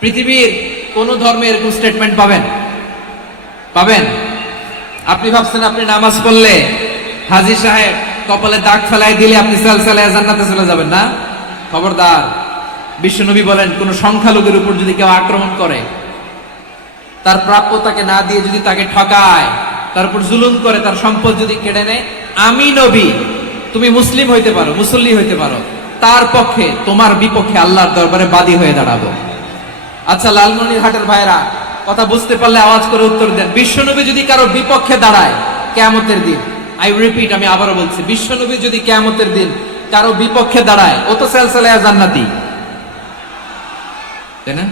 পৃথিবীর কোন ধর্মে এরকম স্টেটমেন্ট পাবেন? পাবেন? আপনি ভাবছেন আপনি নামাজ পড়লে, হাজী সাহেব কপালে দাগ ফেলাই দিলে আপনি সালসালায়ে জান্নাতে চলে যাবেন না? খবরদার। বিশ্বনবী বলেন, কোন সংখ্যালঘুর উপর যদি কেউ আক্রমণ করে, তার প্রাপ্য তাকে না দিয়ে যদি তাকে ঠকায়, তার উপর জুলুম করে, তার সম্পদ যদি কেড়ে নেয়, আমি নবী, তুমি মুসলিম হইতে পারো, মুসল্লি হইতে পারো, তার পক্ষে তোমার বিপক্ষে আল্লাহর দরবারে বাদী হয়ে দাঁড়াবো। আচ্ছা, লালমনিরহাটের ভাইরা, কথা বুঝতে পারলে আওয়াজ করে উত্তর দেন। বিশ্বনবী যদি কারো বিপক্ষে দাঁড়ায় কিয়ামতের দিন, আই রিপিট, আমি আবারও বলছি, বিশ্বনবী যদি কিয়ামতের দিন কারো বিপক্ষে দাঁড়ায়, ও তো সালসালায়ে জান্নাতি, তাই না?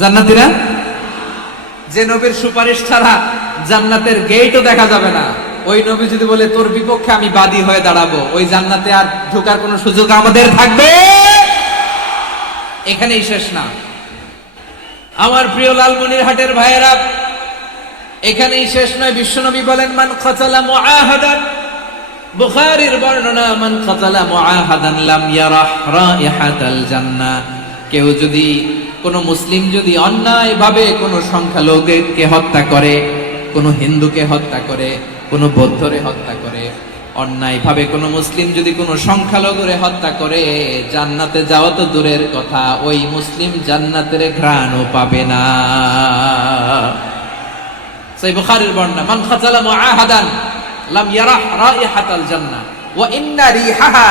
জান্নাতি না? যে নবীর সুপারিশ ছাড়া জান্নাতের গেটও দেখা যাবে না, ওই নবী যদি বলে তোর বিপক্ষে আমি বাদী হয়ে দাঁড়াবো, ওই জান্নাতে আর ঢোকার কোনো সুযোগ আমাদের থাকবে? এখানেই শেষ না আমার প্রিয় লালমনিরহাটের ভাইয়েরা, এখানেই শেষ নয়। বিশ্বনবী বলেন, মান কাতালা মুআহাদান, বুখারীর বর্ণনা, মান কাতালা মুআহাদান লাম ইয়ারাহ রাইহাতাল জান্নাহ। কেউ যদি, কোন মুসলিম যদি অন্যায়ভাবে কোন সংখ্যালঘুকে হত্যা করে, কোন হিন্দুকে হত্যা করে, কোন বৌদ্ধরে হত্যা করে, অন্যায়ভাবে কোন মুসলিম যদি কোন সংখ্যালঘুরে হত্যা করে, জান্নাতে যাওয়া তো দূরের কথা, ওই মুসলিম জান্নাতের ঘ্রাণও পাবে না। সহিহ বুখারীর বর্ণনা, মান কাতালা মুআহাদান লাম ইয়ারাহ রাইহাতাল জান্নাহ ওয়া ইন্না রিহাহা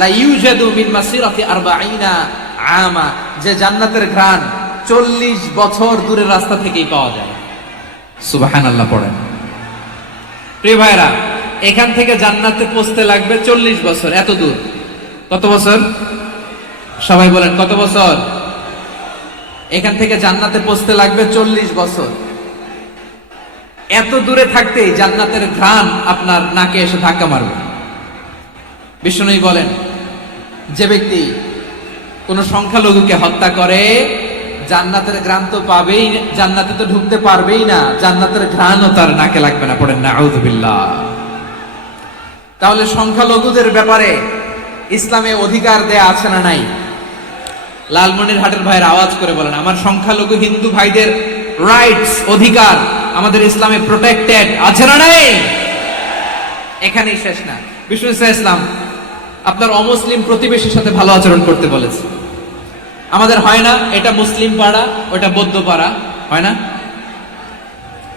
লা ইউজাদু মিন মাসিরাতি 40 আমা। যে জান্নাতের ঘ্রাণ 40 বছর দূরের রাস্তা থেকেই পাওয়া যায়। সুবহানাল্লাহ পড়েন। প্রিয় ভাইরা, এখান থেকে জান্নাতে পৌঁছতে লাগবে 40 বছর। এত দূর, কত বছর? সবাই বলেন, কত বছর? এখান থেকে জান্নাতে পৌঁছতে লাগবে 40 বছর। এত দূরে থাকতেই জান্নাতের ঘ্রাণ আপনার নাকে এসে ধাক্কা মারবে। বিষ্ণুই বলেন, যে ব্যক্তি কোন সংখ্যালঘুকে হত্যা করে, জান্নাতের ঘ্রাণ তো পাবেই, জান্নাতে তো ঢুকতে পারবেই না, জান্নাতের ঘ্রাণও তার নাকে লাগবে না। পড়েন না আউযুবিল্লাহ। তাহলে সংখ্যালঘুদের ব্যাপারে ইসলামে অধিকার দেয়া আছে না নাই? লালমনিরহাটের ভাইয়ের আওয়াজ করে বলেন, আমার সংখ্যালঘু হিন্দু ভাইদের রাইটস, অধিকার আমাদের ইসলামে প্রোটেক্টেড আছে না নাই? এখানেই শেষ না। বিষ্ণু ইসলাম আপনার অমুসলিম প্রতিবেশীর সাথে ভালো আচরণ করতে বলেছে। আমাদের হয় না, এটা মুসলিম পাড়া, ওটা বৌদ্ধ পাড়া, হয় না?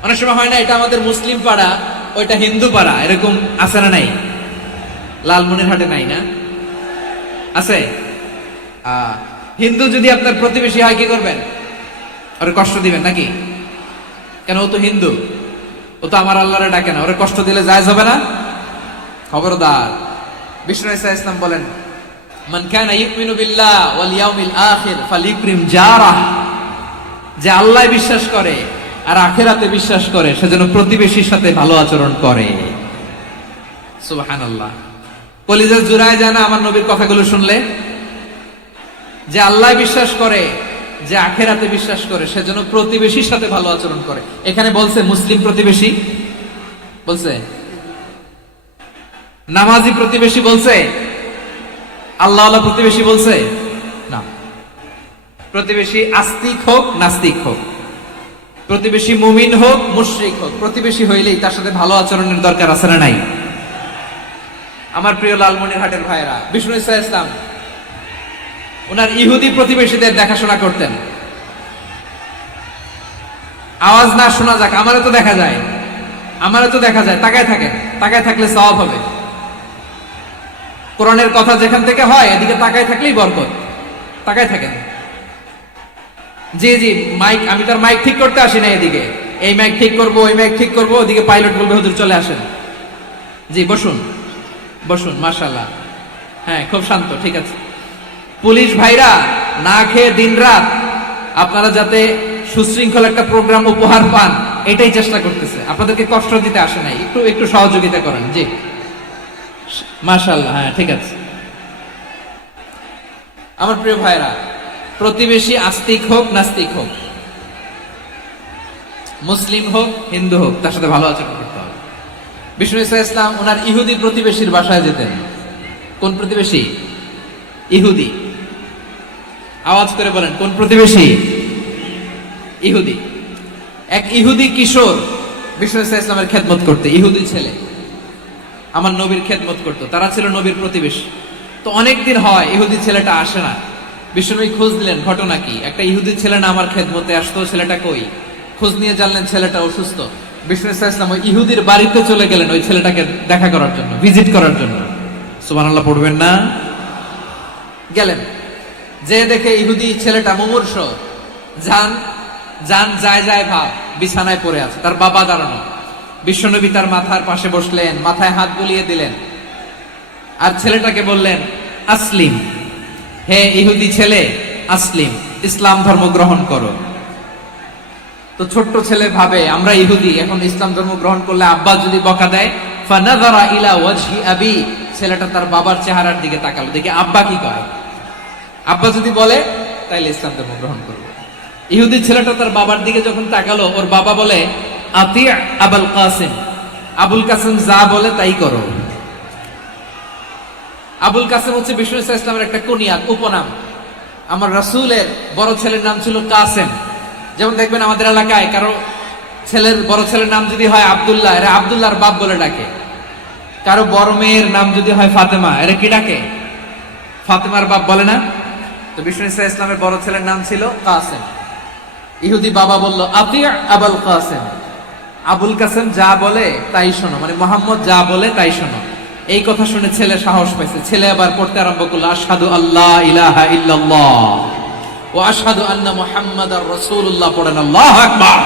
অনেক সময় হয় না, এটা আমাদের মুসলিম পাড়া, ওইটা হিন্দু পাড়া, এরকম আছে না নাই? লালমনিরহাটে নাই না? আছে? হিন্দু যদি আপনার প্রতিবেশী হয়, কি করবেন? ওরে কষ্ট দিবেন নাকি? কেন? ও তো হিন্দু, ও তো আমার আল্লাহরে ডাকে না, ওরে কষ্ট দিলে জায়েজ হবে না? খবরদার। বিষ্ণু ইসলাম বলেন, মান কানা ইউমিনু বিল্লাহ ওয়াল ইয়াউমিল আখির ফালিকরিম জারাহ। যে আল্লাহ বিশ্বাস করে আর আখিরাতে বিশ্বাস করে, সেজন্য প্রতিবেশীর সাথে ভালো আচরণ করে। সুবহানাল্লাহ। কলিজা জুড়ায় যায় না আমার নবীর কথাগুলো শুনলে? যে আল্লাহ বিশ্বাস করে, যে আখিরাতে বিশ্বাস করে, সেজন্য প্রতিবেশীর সাথে ভালো আচরণ করে। এখানে বলছে মুসলিম প্রতিবেশী, বলছে নামাজি প্রতিবেশী, বলছে আল্লাহ আল্লাহ প্রতিবেশী বলছে না। প্রতিবেশী আস্তিক হোক নাস্তিক হোক, প্রতিবেশী মুমিন হোক মুশরিক হোক, প্রতিবেশী হইলেই তার সাথে ভালো আচরণের দরকার আছে না নাই? আমার প্রিয় লালমনিরহাটের ভাইরা, বিষ্ণু ইসা ইসলাম ওনার ইহুদি প্রতিবেশীদের দেখাশোনা করতেন। আওয়াজ না শোনা যাক, আমারও তো দেখা যায়, আমারও তো দেখা যায়। তাকায় থাকেন, তাকায় থাকলে সওয়াব হবে। কোরআনের কথা যেখান থেকে হয় এদিকে তাকায় থাকলেই বরকত। তাকায় থাকেন। জি জি, মাইক, আমি তার মাইক ঠিক করতে আসি না এদিকে, এই মাইক ঠিক করব ওই মাইক ঠিক করব, ওদিকে পাইলট বলবে হুজুর চলে আসেন। জি বসুন বসুন, মাশাআল্লাহ, হ্যাঁ খুব শান্ত, ঠিক আছে। পুলিশ ভাইরা না খেয়ে দিনরাত আপনারা যাতে সুশৃঙ্খল একটা প্রোগ্রাম উপহার পান এটাই চেষ্টা করতেছে, আপনাদেরকে কষ্ট দিতে আসে নাই, একটু একটু সহযোগিতা করেন। জি মাশাআল্লাহ, হ্যাঁ ঠিক আছে। আমার প্রিয় ভাইরা, প্রতিবেশী আস্তিক হোক নাস্তিক হোক, মুসলিম হোক হিন্দু হোক, তার সাথে ভালো আচরণ করতে হবে। বিষ্ণু ইসা ইসলাম ওনার ইহুদি প্রতিবেশীর বাসায় যেতেন। কোন প্রতিবেশী? ইহুদি। আওয়াজ করে বলেন, কোন প্রতিবেশী? ইহুদি। এক ইহুদি কিশোর বিষ্ণু ইসা ইসলামের খেদমত করতে, ইহুদি ছেলে আমার নবীর খেদমত করতো, তারা ছিল নবীর প্রতিবেশী। তো অনেকদিন হয় ইহুদি ছেলেটা আসে না। বিশ্বনবী খোঁজ দিলেন, ঘটনা কি? একটা ইহুদি ছেলে না আমার খেদমতে আসতো, ছেলেটা কই? খোঁজ নিয়ে জানলেন ছেলেটা অসুস্থ। বিষ্ণু ইসা ইসলাম ওই ইহুদির বাড়িতে চলে গেলেন ওই ছেলেটাকে দেখা করার জন্য, ভিজিট করার জন্য। সুবহানাল্লাহ পড়বেন না? গেলেন, যে দেখে ইহুদি ছেলেটা মুমূর্ষ, জান জান যায় যায় ভাব, বিছানায় পড়ে আছে, তার বাবা দাঁড়ানো। বিশ্বনবী তার মাথার পাশে বসলেন, মাথায় হাত বুলিয়ে দিলেন, আর ছেলেটাকে বললেন আসলিম, হে ইহুদি ছেলে আসলিম, ইসলাম ধর্ম গ্রহণ করো। তো ছোট্ট ছেলে ভাবে আমরা ইহুদি, এখন ইসলাম ধর্ম গ্রহণ করলে আব্বা যদি বকা দেয়, ফানাযারা ইলা ওয়াজহি আবি, ছেলেটা তার বাবার চেহারার দিকে তাকালো, দেখে আব্বা কি কয়। আব্বা যদি বলে তাইলে ইসলাম ধর্ম গ্রহণ করব। ইহুদি ছেলেটা তার বাবার দিকে যখন তাকালো, ওর বাবা বলে আতি আবুল কাসিম, আবুল কাসিম যা বলে তাই করো। আবুল কাসিম হচ্ছে বিষ্ণু ইসা ইসলামের একটা কুনিয়াত, উপনাম। আমার রাসূলের বড় ছেলের নাম ছিল কাসেম। যেমন দেখবেন আমাদের এলাকায় কারো ছেলের বড় ছেলের নাম যদি হয় আব্দুল্লাহ, এরা আব্দুল্লাহর বাপ বলে ডাকে। কারো বড় মেয়ের নাম যদি হয় ফাতেমা, এরা কি ডাকে? ফাতেমার বাপ বলে না? তো বিষ্ণু ইসা ইসলামের বড় ছেলের নাম ছিল কাসেম। ইহুদি বাবা বলল আতি আবুল কাসেম, আবুল কাসেম যা বলে তাই শোনো, মানে মোহাম্মদ যা বলে তাই শোনো। এই কথা শুনে ছেলে সাহস পাইছে, ছেলে আবার পড়তে আরম্ভ করলো আশহাদু আল্লাহ ইলাহা ইল্লাল্লাহ ওয়া আশহাদু আন্না মুহাম্মাদার রাসূলুল্লাহ, পড়েন আল্লাহু আকবার।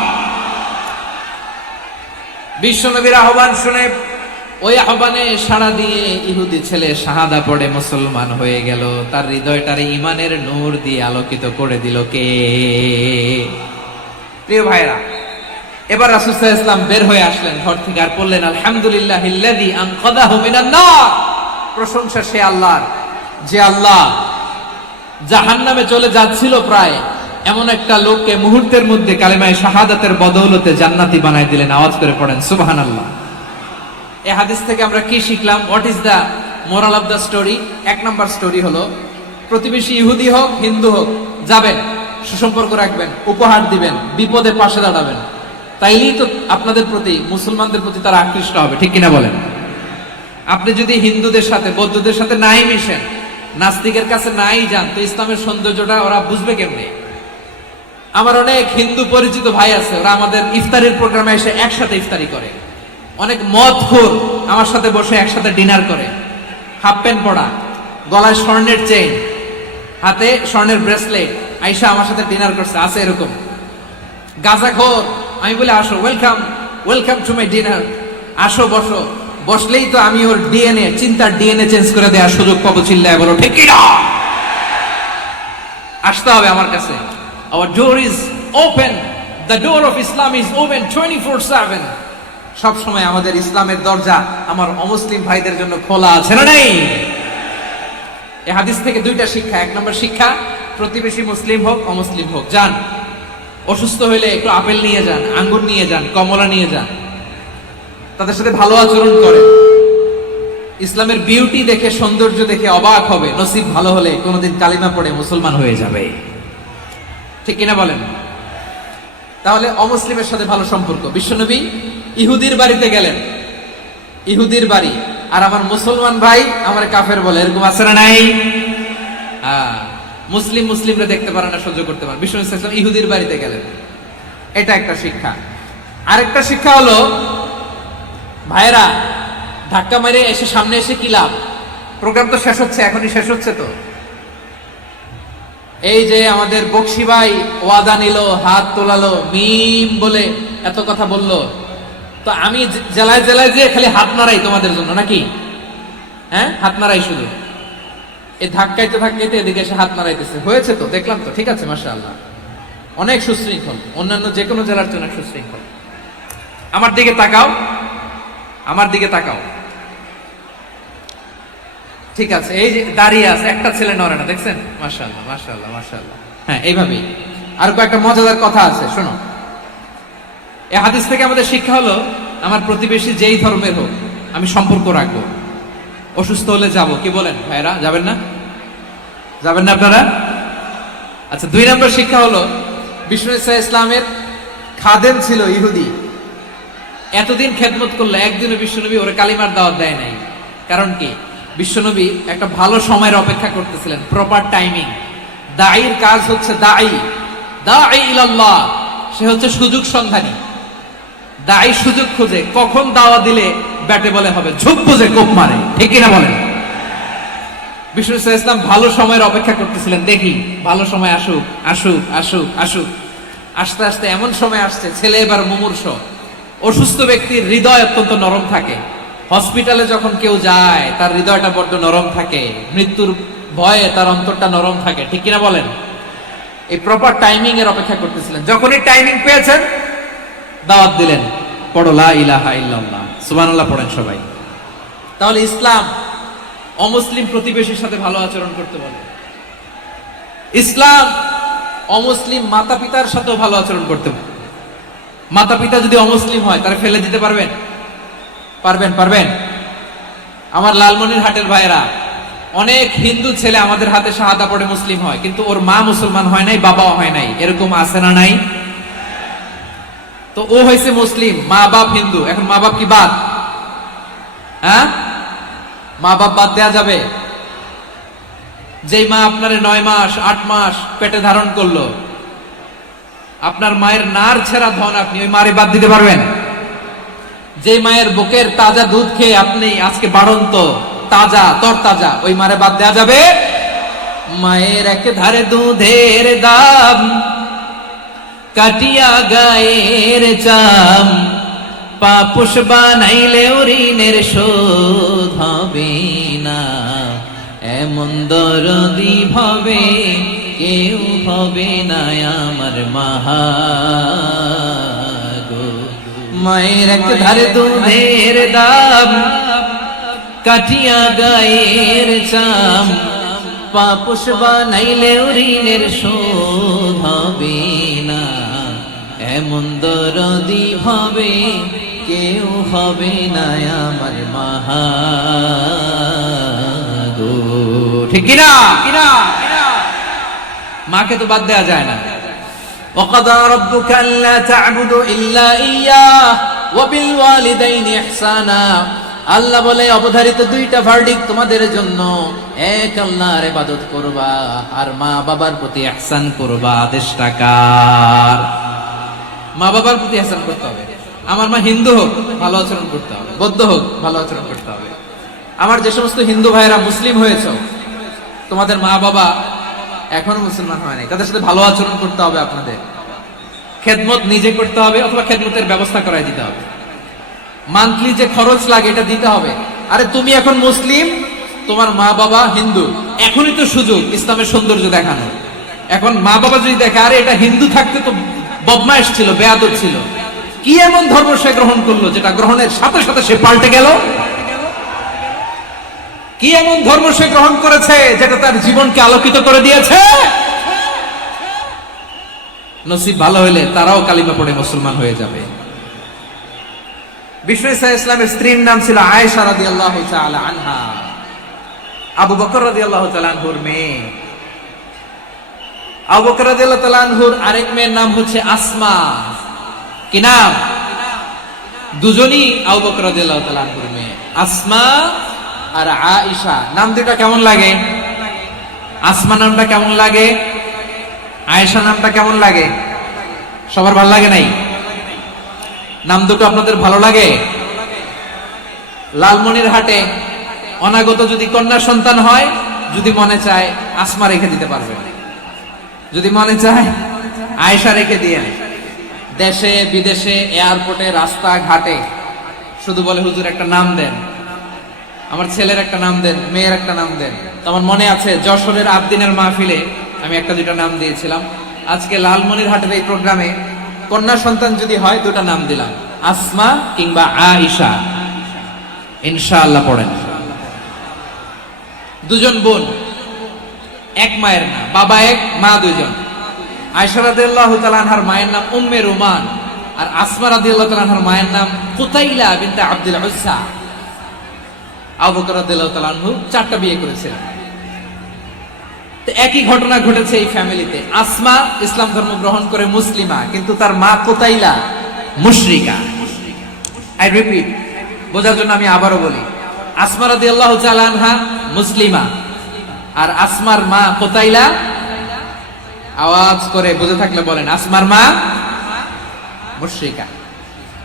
বিশ্বনবীর আহ্বান শুনে ওই আহ্বানে সাড়া দিয়ে ইহুদি ছেলে শাহাদা পড়ে মুসলমান হয়ে গেল। তার হৃদয়টারে ঈমানের নূর দিয়ে আলোকিত করে দিল কে? প্রিয় ভাইরা, এবার রাসূল সাল্লাল্লাহু আলাইহি ওয়াসাল্লাম বের হয়ে আসলেন ঘর থেকে, আর বললেন আলহামদুলিল্লাহিল্লাযী আনকাযাহু মিনান নার, প্রশংসা সে আল্লাহর যে আল্লাহ জাহান্নামে চলে যাচ্ছিল প্রায় এমন একটা লোককে মুহূর্তের মধ্যে কালেমায়ে শাহাদাতের বদৌলতে জান্নাতি বানায় দিলেন। আওয়াজ করে পড়েন সুবহানাল্লাহ। এই হাদিস থেকে আমরা কি শিখলাম? What is the moral of the story? এক নাম্বার স্টোরি হলো, প্রতিবেশী ইহুদি হোক হিন্দু হোক, যাবেন, সুসম্পর্ক রাখবেন, উপহার দিবেন, বিপদে পাশে দাঁড়াবেন, তাইলেই তো আপনাদের প্রতি, মুসলমানদের প্রতি তারা আকৃষ্ট হবে, ঠিক কিনা বলেন? আপনি যদি হিন্দুদের সাথে বৌদ্ধদের সাথে নাই মিশেন, নাস্তিকের কাছে নাই যান, তো ইসলামের সৌন্দর্যটা ওরা বুঝবে কেমনে? আমার অনেক হিন্দু পরিচিত ভাই আছে, ওরা আমাদের ইফতারের প্রোগ্রামে এসে একসাথে ইফতারি করে। অনেক মদখোর আমার সাথে বসে একসাথে ডিনার করে, হাফ প্যান্ট পরা, গলায় স্বর্ণের চেইন, হাতে স্বর্ণের ব্রেসলেট, আইসা আমার সাথে ডিনার করছে, আছে এরকম। গাঁজাখোর, আমি বলি আসো, welcome welcome to my dinner, আসো বসো। বসলেই তো আমি ওর ডিএনএ, চিন্তার ডিএনএ চেঞ্জ করে দেওয়ার সুযোগ পাবো, চিল্লায় বলো ঠিক কি না? আসতে হবে আমার কাছে। Our door is open, the door of Islam is open 24/7। সব সময় আমাদের ইসলামের দরজা আমার অমুসলিম ভাইদের জন্য খোলা আছে না নেই? এই হাদিস থেকে দুইটা শিক্ষা। এক নম্বর শিক্ষা, প্রতিবেশী মুসলিম হোক অমুসলিম হোক, যান, অসুস্থ হইলে একটু আপেল নিয়ে যান, আঙ্গুর নিয়ে যান, কমলা নিয়ে যান, তাদের সাথে ভালো আচরণ করেন। ইসলামের বিউটি দেখে, সৌন্দর্য দেখে অবাক হবে, নসিব ভালো হলে কোনোদিন কালিমা পড়ে মুসলমান হয়ে যাবে। ঠিক কিনা বলেন? তাহলে অমুসলিমের সাথে ভালো সম্পর্ক। বিশ্বনবী ইহুদির বাড়িতে গেলেন, ইহুদির বাড়ি, আর আমার মুসলমান ভাই আমার কাফের বলে, এরকম আছে না নাই? মুসলিমরা দেখতে পারে না, সহ্য করতে পারে। বিশ্বনবী সাল্লাল্লাহু আলাইহি ওয়াসাল্লাম ইহুদির বাড়িতে গেলেন, এটা একটা শিক্ষা। আরেকটা শিক্ষা হলো, ভাইরা ধাক্কা মেরে এসে সামনে এসে কি লাভ? প্রোগ্রাম তো শেষ হচ্ছে, এখনই শেষ হচ্ছে। তো এই যে আমাদের বকশি ভাই ওয়াদা নিল, হাত তোলালো, মিম বলে এত কথা বললো, তো আমি জেলায় জেলায় যে খালি হাত নাড়াই তোমাদের জন্য নাকি? হ্যাঁ, হাত নাড়াই শুধু। এই ধাক্কাইতে ধাক্কাইতে এদিকে এসে হাত নাড়াইতেছে, হয়েছে তো, দেখলাম তো, ঠিক আছে, মাশাআল্লাহ, অনেক সুশৃঙ্খল, অন্যান্য যে কোনো জেলার জন্য সুশৃঙ্খল। আমার দিকে তাকাও, আমার দিকে তাকাও, ঠিক আছে। এই যে দাঁড়িয়ে আছে, একটা ছেলে নড়ে না, দেখছেন? মাশাআল্লাহ, মাশাআল্লাহ, মাশাআল্লাহ। হ্যাঁ, এইভাবেই। আর কয়েকটা মজাদার কথা আছে, শোনো। এই হাদিস থেকে আমাদের শিক্ষা হলো, আমার প্রতিবেশী যেই ধর্মের হোক আমি সম্পর্ক রাখবো। অসুস্থ হলে যাব, কি বলেন ভাইরা? যাবেন না? যাবেন না আপনারা? আচ্ছা, 2 নম্বর শিক্ষা হলো, বিষ্ণু ইসলামের খাদেম ছিল ইহুদি, এতদিন খেদমত করলো, একদিনও বিশ্বনবী ওরে কালিমার দাওয়াত দেয় নাই। কারণ কি? বিশ্বনবী একটা ভালো সময়ের অপেক্ষা করতেছিলেন, প্রপার টাইমিং। দাঈর কাজ হচ্ছে দাঈ ইলাল্লাহ, সে হচ্ছে সুযোগ সন্ধানী। দাঈ সুযোগ খোঁজে, কখন দাওয়া দিলে ব্যাটে বলে হবে, ঝোপ বুঝে কোপ মারে, ঠিক কিনা বলেন? বিষ্ণু ইসলাম ভালো সময়ের অপেক্ষা করতেছিলেন, দেখি ভালো সময় আসুক আসুক আসুক আসুক। আস্তে আস্তে এমন সময় আসছে, ছেলে এবার মুমূর্ষ। অসুস্থ ব্যক্তির হৃদয় অত্যন্ত নরম থাকে। হসপিটালে যখন কেউ যায় তার হৃদয়টা বড্ড নরম থাকে, মৃত্যুর ভয়ে তার অন্তরটা নরম থাকে, ঠিক কিনা বলেন? এই প্রপার টাইমিং এর অপেক্ষা করতেছিলেন। যখনই টাইমিং পেয়েছেন, দাওয়াত দিলেন, পড়ো লা ইলাহা ইল্লাল্লাহ, সুবহানাল্লাহ পড়েন সবাই। তাহলে ইসলাম অমুসলিম প্রতিবেশীর সাথে ভালো আচরণ করতে বলে। ইসলাম অমুসলিম মাতা পিতার সাথেও ভালো আচরণ করতে বলে। মাতা পিতা যদি অমুসলিম হয়, তারা ফেলে দিতে পারবেন? পারবেন? আমার লালমনিরহাটের ভাইরা, অনেক হিন্দু ছেলে আমাদের হাতে শাহাদা পড়ে মুসলিম হয়, কিন্তু ওর মা মুসলমান হয় নাই, বাবাও হয় নাই। এরকম আছে না নাই? তো ও হয়েছে মুসলিম, মা বাপ হিন্দু, এখন মা বাপ কি বাদ? হ্যাঁ, মা বাপ বাদ দেয়া যাবে? যেই মা আপনারে 9 মাস 8 মাস পেটে ধারণ করলো, আপনার মায়ের নার ছেঁড়া ধন, আপনি ওই মারে বাদ দিতে পারবেন? যে মায়ের বুকের তাজা দুধ খেয়ে আপনি আজকে বাড়ন্ত তাজা তরতাজা, ওই মারে বাদ দেয়া যাবে? মায়ের এক ধারে দুধের দাম, কাটিয়া গায়ের চাম, পাপুষ বানাইলে ঋণের শোধ হবে না। এমন দরদি ভাবে কেউ হবে না আমার মাহা গো। মায়ের এক ধারে দুধের দাম, কাটিয়া গায়ের চাম, পাপুষ বানাইলে ঋণের শোধ হবে না। এমন দরদি ভাবে কেউ হবে না আমার মাহা গো, ঠিক কিনা? মাকে তো বাদ দেওয়া যায় না। وَقَضَى رَبُّكَ أَلَّا تَعْبُدُوا إِلَّا إِيَّاهُ وَبِالْوَالِدَيْنِ إِحْسَانًا। আল্লাহ বলে, অবধারিত 2টা ভার্ডিক্ট তোমাদের জন্য, এক আল্লাহর ইবাদত করবা আর মা বাবার প্রতি ইহসান করবা। আদেশটা কার? মা বাবার প্রতি ইহসান করতে হবে। আমার মা হিন্দু হোক, ভালো আচরণ করতে হবে, বৌদ্ধ হোক, ভালো আচরণ করতে হবে। আমার যে সমস্ত হিন্দু ভাইয়েরা মুসলিম হয়েছে, তোমাদের মা বাবা এখনো মুসলমান হয় নাই, তাদের সাথে ভালো আচরণ করতে হবে। আপনাদের খেদমত নিজে করতে হবে, অথবা খেদমতের ব্যবস্থা করাই দিতে হবে। মান্থলি যে খরচ লাগে এটা দিতে হবে। আরে তুমি এখন মুসলিম, তোমার মা বাবা হিন্দু, এখনই তো সুযোগ ইসলামের সৌন্দর্য দেখানো। এখন মা বাবা যদি দেখে, আরে এটা হিন্দু থাকতে তো বদমাইশ ছিল, বেয়াদব ছিল, কি এমন ধর্ম সে গ্রহণ করলো যেটা গ্রহণের সাথে সাথে সে পাল্টে গেল? কি এমন ধর্ম সে গ্রহণ করেছে যেটা তার জীবনকে আলোকিত করে দিয়েছে? নসিব ভালো হলে তারাও কালিমা পড়ে মুসলমান হয়ে যাবে। বিষ্ণু ইসলামের স্ত্রীর নাম ছিল আয়েশা রাদিয়াল্লাহু তাআলা আনহা, আবু বকর রাদিয়াল্লাহু তাআলা আনহুর মেয়ে। আবু বকর রাদিয়াল্লাহু তাআলা আনহুর আরেক মেয়ের নাম হচ্ছে আসমা। কি নাম? দুজনই আবু বকর রাদিয়াল্লাহু তাআলা আনহুর মেয়ে, আসমা আর আয়েশা। নাম দুটো কেমন লাগে? আসমা নামটা কেমন লাগে? আয়েশা নামটা কেমন লাগে? সবার ভালো লাগে নাই? নাম দুটো আপনাদের ভালো লাগে? লালমনিরহাটে অনাগত যদি কন্যা সন্তান হয়, যদি মনে চায় আসমা রেখে দিতে পারবে, যদি মনে চায় আয়েশা রেখে দিয়ে। দেশে বিদেশে এয়ারপোর্টে রাস্তা ঘাটে শুধু বলে হুজুর একটা নাম দেন, আমার ছেলের একটা নাম দেন, মেয়ের একটা নাম দেন। তো আমার মনে আছে যশোরের আবদিনের মাহফিলে আমি একটা দুটা নাম দিয়েছিলাম। আজকে লালমনিরহাটের এই প্রোগ্রামে কন্যা সন্তান যদি হয় দুটা নাম দিলাম, আসমা কিংবা আয়েশা। ইনশাআল্লাহ পড়েন। দুজন বোন, এক মায়ের না, বাবা এক মা দুইজন। আয়েশা রাদিয়াল্লাহু তাআলা আনহার মায়ের নাম উম্মে রুমান, আর আসমা রাদিয়াল্লাহু তাআলা আনহার মায়ের নাম কুতাইলা বিনতে আব্দুল উজ্জা। আবু বকর রাদিয়াল্লাহু তাআলা আনহু 4টা বিয়ে করেছিলেন। তো একই ঘটনা ঘটেছে এই ফ্যামিলিতে। আসমা ইসলাম ধর্ম গ্রহণ করে মুসলিমা, কিন্তু তার মা কুতাইলা মুশরিকা। আই রিপিট, বোঝার জন্য আমি আবারও বলি, আসমা রাদিয়াল্লাহু তাআলা আনহা মুসলিমা, আর আসমার মা কুতাইলা। আওয়াজ করে বুঝে থাকলে বলেন, আসমার মা মুশরিকা।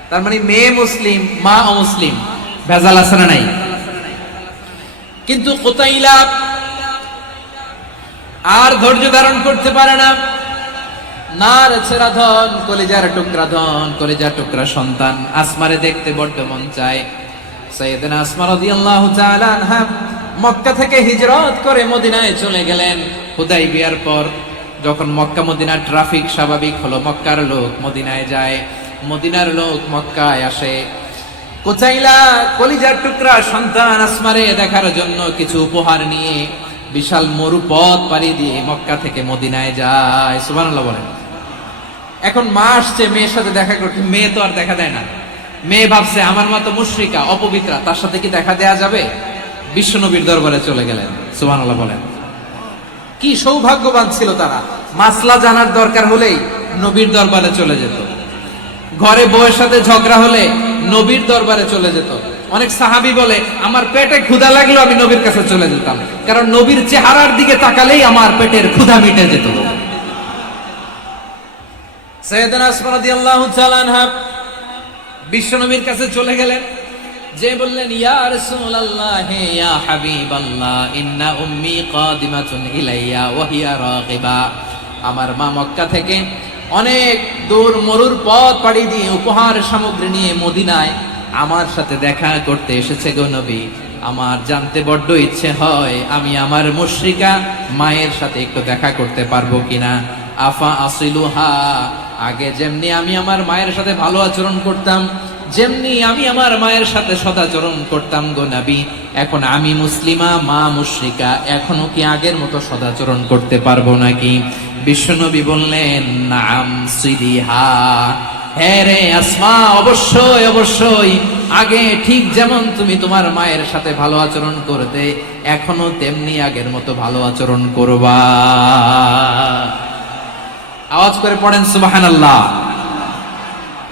তার মানে মেয়ে মুসলিম, মা অমুসলিম। ভেজাল আছে না নাই? কিন্তু কুতাইলা আর ধৈর্য ধারণ করতে পারে না। নার ছেড়া ধন, কলিজার টুকরা ধন, কলিজার টুকরা সন্তান আসমারে দেখতে বড্ড মন চায়। সাইয়েদনা আসমা রাদিয়াল্লাহু তাআলা আনহা মক্কা থেকে হিজরত করে মদিনায় চলে গেলেন। হুদাইবিয়ার পর যখন মক্কা মদিনার ট্রাফিক স্বাভাবিক হলো, মক্কার লোক মদিনায় যায়, মদিনার লোক মক্কায় আসে। কুতাইলা কলিজার টুকরা সন্তান আসমারে দেখার জন্য কিছু উপহার নিয়ে বিশাল মরু পথ পাড়ি দিয়ে মক্কা থেকে মদিনায় যায়। সুবহানাল্লাহ বলেন। এখন মা আসছে মেয়ের সাথে দেখা করতে, মেয়ে তো আর দেখা দেয় না। মেয়ে ভাবছে আমার মা তো মুশরিকা, অপবিত্রা, তার সাথে কি দেখা দেয়া যাবে? বিশ্ব নবীর দরবারে চলে গেলেন। সুবহানাল্লাহ বলেন। কি সৌভাগ্যবান ছিল তারা, মাসলা জানার দরকার হলেই নবীর দরবারে চলে যেত। ঘরে বউয়ের সাথে ঝগড়া হলে নবীর দরবারে চলে যেত। অনেক সাহাবী বলে আমার পেটে ক্ষুধা লাগলো আমি নবীর কাছে চলে যেতাম, কারণ নবীর চেহারার দিকে তাকালেই আমার পেটের ক্ষুধা মিটে যেত। সাইয়েদনা আসমা রাদিয়াল্লাহু তাআলা আনহা বিশ্ব নবীর কাছে চলে গেলেন, যে বললেন ইয়া রাসূলুল্লাহ ইয়া হাবিবাল্লাহ ইন্না উম্মি কাদিমাতুন ইলাইয়া ওয়া হিয়া রাগিবা। আমার মা মক্কা থেকে অনেক দূর মরুর পথ পাড়ি দিয়ে উপহার সামগ্রী নিয়ে মদিনায় আমার সাথে দেখা করতে এসেছে গো নবী। আমার জানতে বড্ড ইচ্ছে হয় আমি আমার মুশরিকা মায়ের সাথে একটু দেখা করতে পারবো কিনা। আফা আসিলুহা, আগে যেমনি আমি আমার মায়ের সাথে ভালো আচরণ করতাম, যেমনি আমি আমার মায়ের সাথে সদাচরণ করতাম গো নবী, এখন আমি মুসলিমা মা মুশরিকা, এখনো কি আগের মতো সদাচরণ করতে পারবো নাকি? বিশ্বনবী বললেন নাম সিলিহা, হ্যাঁ রে আসমা, অবশ্যই অবশ্যই, আগে ঠিক যেমন তুমি তোমার মায়ের সাথে ভালো আচরণ করতে, এখনো তেমনি আগের মতো ভালো আচরণ করবা। আওয়াজ করে পড়েন সুবহানাল্লাহ।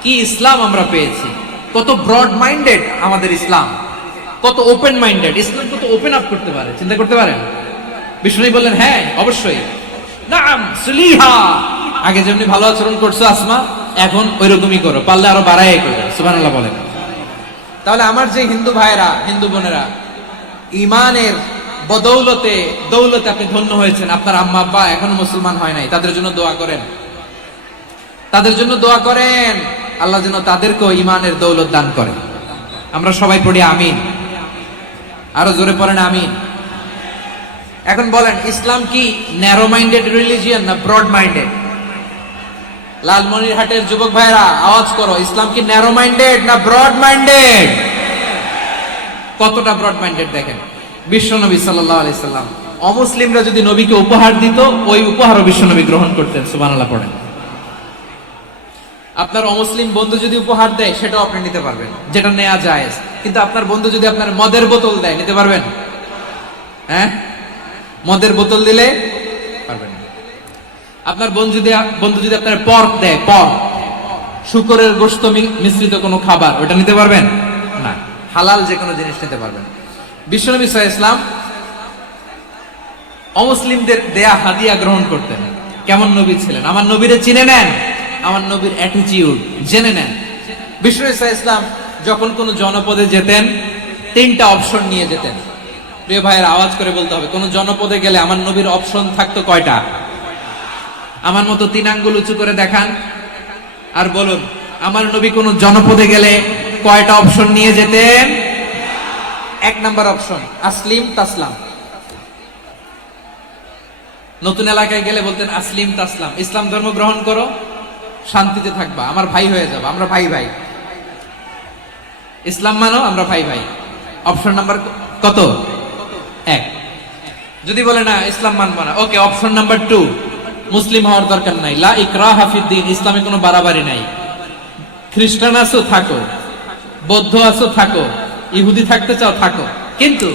কি ইসলাম আমরা পেয়েছি! কত ব্রড মাইন্ডেড আমাদের ইসলাম, কত ওপেন মাইন্ডেড ইসলাম, কত ওপেন আপ করতে পারে, চিন্তা করতে পারেন। বিষ্ণু বললেন হ্যাঁ অবশ্যই, নাম সুলিহা, আগে যেমনি ভালো আচরণ করছো আসমা, এখন ওইরকমই করো, পারলে আরো বাড়াই করো। সুবহানাল্লাহ বলেন। তাহলে আমার যে হিন্দু ভাইরা, হিন্দু বোনেরা, ইমানের বদৌলতে দৌলতে আপনি ধন্য হয়েছেন, আপনার আম্মা আব্বা এখনো মুসলমান হয় নাই, তাদের জন্য দোয়া করেন, তাদের জন্য দোয়া করেন, আল্লাহ যেন তাদেরকেও ইমানের দৌলত দান করেন। আমরা সবাই পড়ি আমিন, আরো জোরে পড়েন আমিন। এখন বলেন ইসলাম কি ন্যারো মাইন্ডেড রিলিজিয়ন না ব্রড মাইন্ডেড? লালমনিরহাটের যুবক ভাইরা আওয়াজ করো, ইসলাম কি ন্যারো মাইন্ডেড না ব্রড মাইন্ডেড? কতটা ব্রড মাইন্ডেড দেখেন। বিশ্বনবী সাল্লাল্লাহু আলাইহি সাল্লাম অমুসলিমরা যদি নবীকে উপহার দিত, ওই উপহারও বিশ্বনবী গ্রহণ করতেন। সুবহানাল্লাহ পড়েন। আপনার অমুসলিম বন্ধু যদি উপহার দেয় সেটাও আপনি নিতে পারবেন, যেটা নেওয়া যায়। কিন্তু আপনার বন্ধু যদি আপনার মদের বোতল দেয়, নিতে পারবেন? হ্যাঁ, মদের বোতল দিলে পারবেন না। আপনার বন্ধু যদি আপনার পর্ক দেয়, পর্ক, শুকরের গোশত মিশ্রিত কোনো খাবার, ওটা নিতে পারবেন না। হালাল যে কোনো জিনিস নিতে পারবেন। বিশ্বনবী সাল্লাল্লাহু আলাইহি ওয়াসাল্লাম অমুসলিমদের দেয়া হাদিয়া গ্রহণ করতেন। কেমন নবী ছিলেন? আমার নবীরে চিনে নেন, আমার নবীর অ্যাটিটিউড জেনে নেন। বিশ্বনবী সাল্লাল্লাহু আলাইহি ওয়াসাল্লাম যখন কোন জনপদে যেতেন, 3টা অপশন নিয়ে যেতেন। প্রিয় ভাইয়ের, আওয়াজ করে বলতে হবে, কোন জনপদে গেলে আমার নবীর অপশন থাকতো কয়টা? আমার মতো 3 আঙ্গুল উঁচু করে দেখান আর বলুন, আমার নবী কোন জনপদে গেলে কয়টা অপশন নিয়ে যেতেন? 1 নাম্বার অপশন আসলিম তাসলাম। নতুন এলাকায় গেলে বলতেন আসলিম তাসলাম, ইসলাম ধর্ম গ্রহণ করো, শান্তিতে থাকবা, আমার ভাই হয়ে যাবে, আমরা ভাই ভাই। ইসলাম মানো, আমরা ভাই ভাই। অপশন নাম্বার কত? 1। যদি বলে না ইসলাম মানবো না, ওকে, অপশন নাম্বার 2, মুসলিম হওয়ার দরকার নাই, লা ইকরাহা ফিদ্দিন, ইসলামে কোনো বাড়াবাড়ি নাই। খ্রিস্টান আছো থাকো, বৌদ্ধ আছো থাকো, ইহুদি থাকতে চাও থাকো, কিন্তু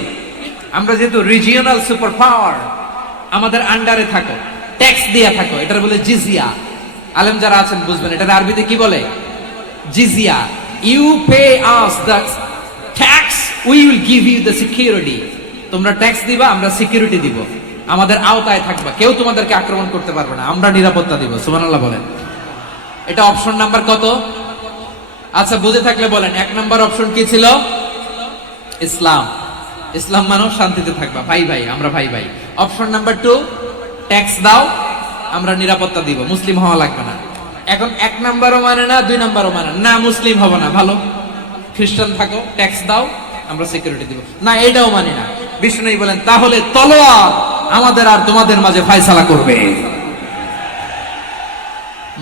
আমরা যেহেতু রিজিওনাল সুপার পাওয়ার, আমাদের আন্ডারে থাকো, ট্যাক্স দিয়ে থাকো, এটার বলে জিজিয়া। আলেম যারা আছেন বুঝবেন, এটার আরবিতে কি বলে? জিজিয়া। You pay us the tax, we will give you the security. তোমরা ট্যাক্স দিবা, আমরা সিকিউরিটি দিব, আমাদের আওতায় থাকবা, কেউ তোমাদেরকে আক্রমণ করতে পারবে না, আমরা নিরাপত্তা দিব। সুবহানাল্লাহ বলেন। এটা অপশন নাম্বার কত? আচ্ছা, বুঝে থাকলে বলেন, 1 নাম্বার অপশন কি ছিল? ইসলাম। ইসলাম মানো, শান্তিতে থাকবা, ভাই ভাই, আমরা ভাই ভাই। অপশন নাম্বার 2, ট্যাক্স দাও, আমরা নিরাপত্তা দিব, মুসলিম হওয়া লাগবে না। এখন 1 নাম্বারও মানে না, 2 নাম্বারও মানে না, মুসলিম হবো না, ভালো, খ্রিস্টান থাকো, ট্যাক্স দাও, আমরা সিকিউরিটি দিব না, এটাও মানি না। বিষ্ণু বলেন, তাহলে তলোয়ার আমাদের আর তোমাদের মাঝে ফয়সালা করবে।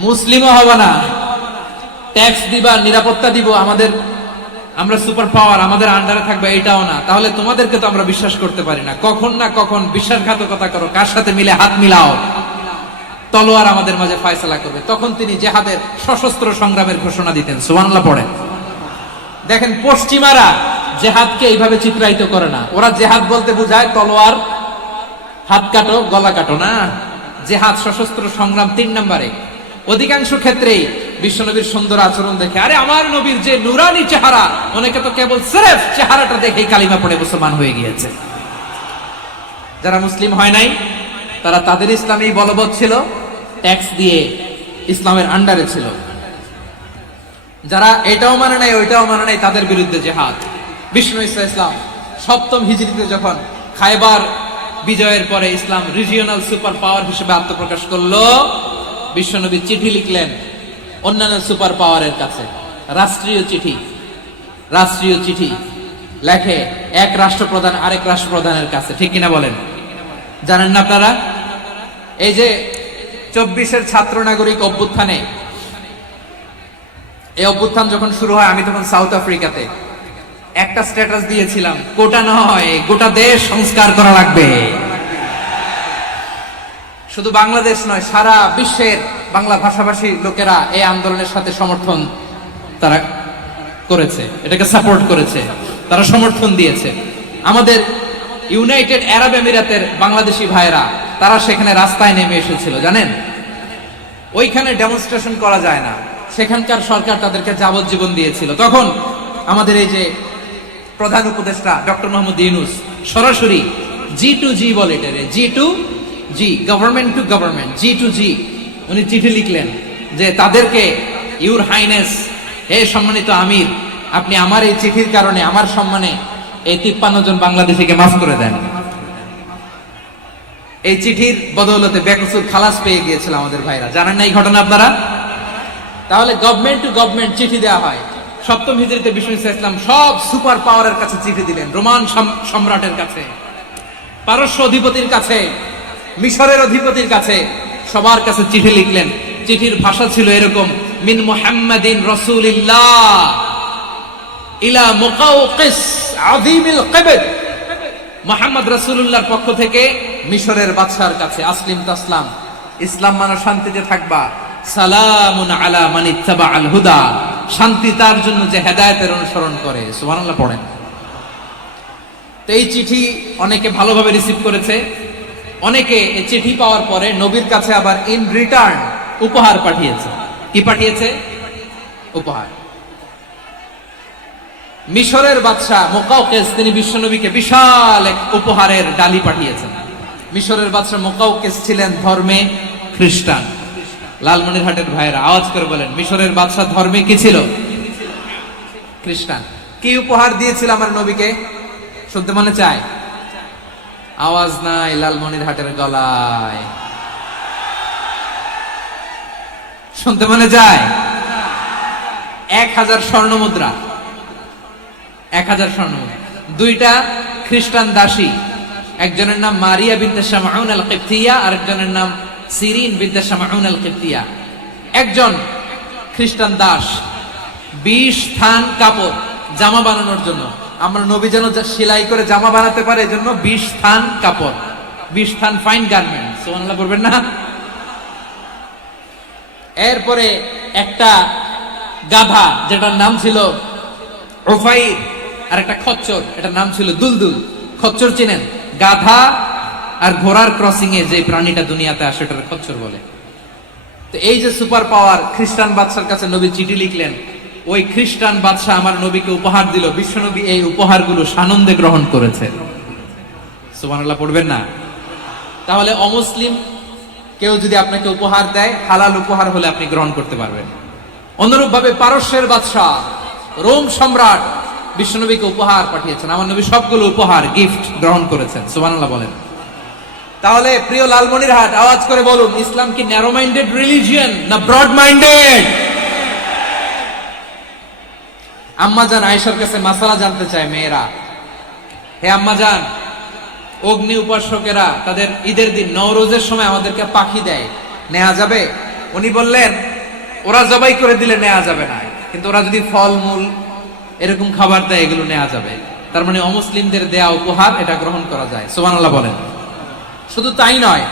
মুসলিমও হবে না, ট্যাক্স দিবা, নিরাপত্তা দিব, আমরা সুপার পাওয়ার, আমাদের আন্ডারে থাকবে, এটাও না। তাহলে তোমাদেরকে তো আমরা বিশ্বাস করতে পারি না, কখন না কখন বিশ্বাসঘাতকতা করো, কার সাথে মিলে হাত মিলাও, তলোয়ার আমাদের মাঝে ফয়সালা করবে। তখন তিনি জেহাদের সশস্ত্র সংগ্রামের ঘোষণা দিতেন। সুবহানাল্লাহ পড়েন। দেখেন, পশ্চিমারা জেহাদকে এইভাবে চিত্রায়িত করে না। ওরা জেহাদ বলতে বোঝায় তলোয়ার, হাত কাটো, গলা কাটো, না। জেহাদ সশস্ত্র সংগ্রাম 3 নম্বরে। অধিকাংশ ক্ষেত্রেই বিশ্বনবীর সুন্দর আচরণ দেখে, আরে আমার নবীর যে নুরানি চেহারা, অনেকে তো কেবল সিরেফ চেহারাটা দেখে কালিমা পড়ে মুসলমান হয়ে গিয়েছে। যারা মুসলিম হয় নাই, তারা তাদের ইসলামী বলবৎ ছিল, ট্যাক্স দিয়ে ইসলামের আন্ডারে ছিল। যারা এটাও মানে নাই, ওইটাও মানে নাই, তাদের বিরুদ্ধে জেহাদ। বিষ্ণু ইসলাম 7ম হিজরিতে যখন খায়বার বিজয়ের পরে ইসলাম রিজিওনাল সুপার পাওয়ার হিসেবে আত্মপ্রকাশ করলো, বিশ্বনবী চিঠি লিখলেন অন্যান্য সুপার পাওয়ারের কাছে, রাষ্ট্রীয় চিঠি লেখে এক রাষ্ট্রপ্রধান আরেক রাষ্ট্রপ্রধানের কাছে। ঠিক কিনা বলেন? জানেন না আপনারা? এই যে 24-এর ছাত্র নাগরিক অভ্যুত্থানে, এই অভ্যুত্থান যখন শুরু হয়, আমি তখন সাউথ আফ্রিকাতে, একটা স্ট্যাটাস দিয়েছিলাম, কোটা নয়, গোটা দেশ সংস্কার করা লাগবে। শুধু বাংলাদেশ নয়, সারা বিশ্বের বাংলা ভাষাভাষী লোকেরা এই আন্দোলনের সাথে সমর্থন তারা করেছে, এটাকে সাপোর্ট করেছে, তারা সমর্থন দিয়েছে। আমাদের ইউনাইটেড আরব আমিরাতের বাংলাদেশি ভাইরা, তারা সেখানে রাস্তায় নেমে এসেছিল, জানেন? ওইখানে ডেমনস্ট্রেশন করা যায় না, সেখানকার সরকার তাদেরকে যাবজ্জীবন দিয়েছিল। তখন আমাদের এই যে প্রধান উপদেষ্টা ডক্টর মোহাম্মদ ইউনূস সরাসরি G2G বলে, এটারে G2G, government to government, G2G, উনি চিঠি লিখলেন যে তাদেরকে, ইউর হাইনেস, হে সম্মানিত আমির, আপনি আমার এই চিঠির কারণে আমার সম্মানে এই 53 জন বাংলাদেশিকে মাফ করে দেন। এই চিঠির বদৌলতে বেকসুর খালাস পেয়ে গিয়েছিল আমাদের ভাইরা। জানেন না এই ঘটনা আপনারা? তাহলে গভর্নমেন্ট টু গভর্নমেন্ট চিঠি দেওয়া হয়। 7ম হিজরিতে বিষ্ণু ইসলাম সব সুপার পাওয়ারের কাছে চিঠি দিলেন, রোমান সম্রাটের কাছে, পারস্য অধিপতির কাছে, মিশরের অধিপতির কাছে, সবার কাছে চিঠি লিখলেন। চিঠির ভাষা ছিল এরকম, মিন মুহাম্মাদিন রাসূলিল্লাহ ইলা মুকাওকিস আযীমিল কিবত, মুহাম্মদ রাসূলুল্লাহর পক্ষ থেকে মিশরের বাদশার কাছে, আসলিম তাসলাম, ইসলাম মানো, শান্তিতে থাকবা, সালামুন আলা মান ইত্তাবাআল হুদা, শান্তি তার জন্য যে হেদায়েতের অনুসরণ করে। সুবহানাল্লাহ পড়েন। তো এই চিঠি অনেকে ভালোভাবে রিসিভ করেছে, অনেকে এই চিঠি পাওয়ার পরে নবীর কাছে আবার ইন রিটার্ন উপহার পাঠিয়েছে। কি পাঠিয়েছে? উপহার। মিশরের বাদশাহ মুকাউকিস তিনি বিশ্বনবীকে বিশাল এক উপহারের ডালি পাঠিয়েছেন। মিশরের বাদশাহ মুকাউকিস ছিলেন ধর্মে খ্রিস্টান। লালমনিরহাটের ভাইয়েরা আওয়াজ করে বলেন, মিশরের বাদশাহ ধর্মে কি ছিল? খ্রিস্টান। কি উপহার দিয়েছিল আমার নবীকে? শুনতে মনে চায়? আওয়াজ নাই লালমনিরহাটের গলায়, শুনতে মনে যায়? 1000 স্বর্ণ মুদ্রা, 1000 স্বর্ণ মুদ্রা। দুইটা খ্রিস্টান দাসী, একজনের নাম মারিয়া বিনতে শামউন আল কিবতিয়া, আরেকজনের নাম সিরিন বিনতে শামউন আল কিবতিয়া। একজন খ্রিস্টান দাস 20 থান কাপড় জামা বানানোর জন্য, আমরা নবী যেন সেলাই করে জামা বানাতে পারে এজন্য 20 থান কাপড়, 20 থান ফাইন গার্মেন্ট। সুবহানাল্লাহ পড়বেন না? এরপরে একটা গাধা যেটার নাম ছিল উফাইর, আর একটা খচ্চর এটার নাম ছিল দুলদুল। খচ্চর চিনেন? গাধা আর ঘোড়ার ক্রসিং এ যে প্রাণীটা দুনিয়াতে আসে এটার খচ্চর বলে। তো এই যে সুপার পাওয়ার খ্রিস্টান বাদশার কাছে নবী চিঠি লিখলেন, ওই খ্রিস্টান বাদশা আমার নবীকে উপহার দিল। বিশ্বনবী এই উপহারগুলো সানন্দে গ্রহণ করেছে। সুবহানাল্লাহ পড়বেন না? তাহলে অমুসলিম কেউ যদি আপনাকে উপহার দেয়, হালাল উপহার হলে আপনি গ্রহণ করতে পারবেন। অনুরূপ ভাবে পারস্যের বাদশাহ রোম সম্রাট বিশ্বনবীকে উপহার পাঠিয়েছেন, আমার নবী সবগুলো উপহার গিফট গ্রহণ করেছেন। সুবহানাল্লাহ বলেন। তাহলে প্রিয় লালমনিরহাট আওয়াজ করে বলুন, ইসলাম কি ন্যারো মাইন্ডেড রিলিজিয়ন না ব্রড মাইন্ডেড? আম্মাজান আয়েশার কাছে মাসালা জানতে চায় মেয়েরা, হে আম্মাজান, অগ্নি উপাসকেরা তাদের ঈদের দিন নওরোজের সময় আমাদেরকে পাখি দেয়, নেওয়া যাবে? উনি বললেন, ওরা জবাই করে দিলে নেওয়া যাবে না, কিন্তু ওরা যদি ফল মূল এরকম খাবার দেয় এগুলো নেওয়া যাবে। তার মানে অমুসলিমদের দেয়া উপহার এটা গ্রহণ করা যায়। সুবহানাল্লাহ বলেন। শুধু তাই নয়,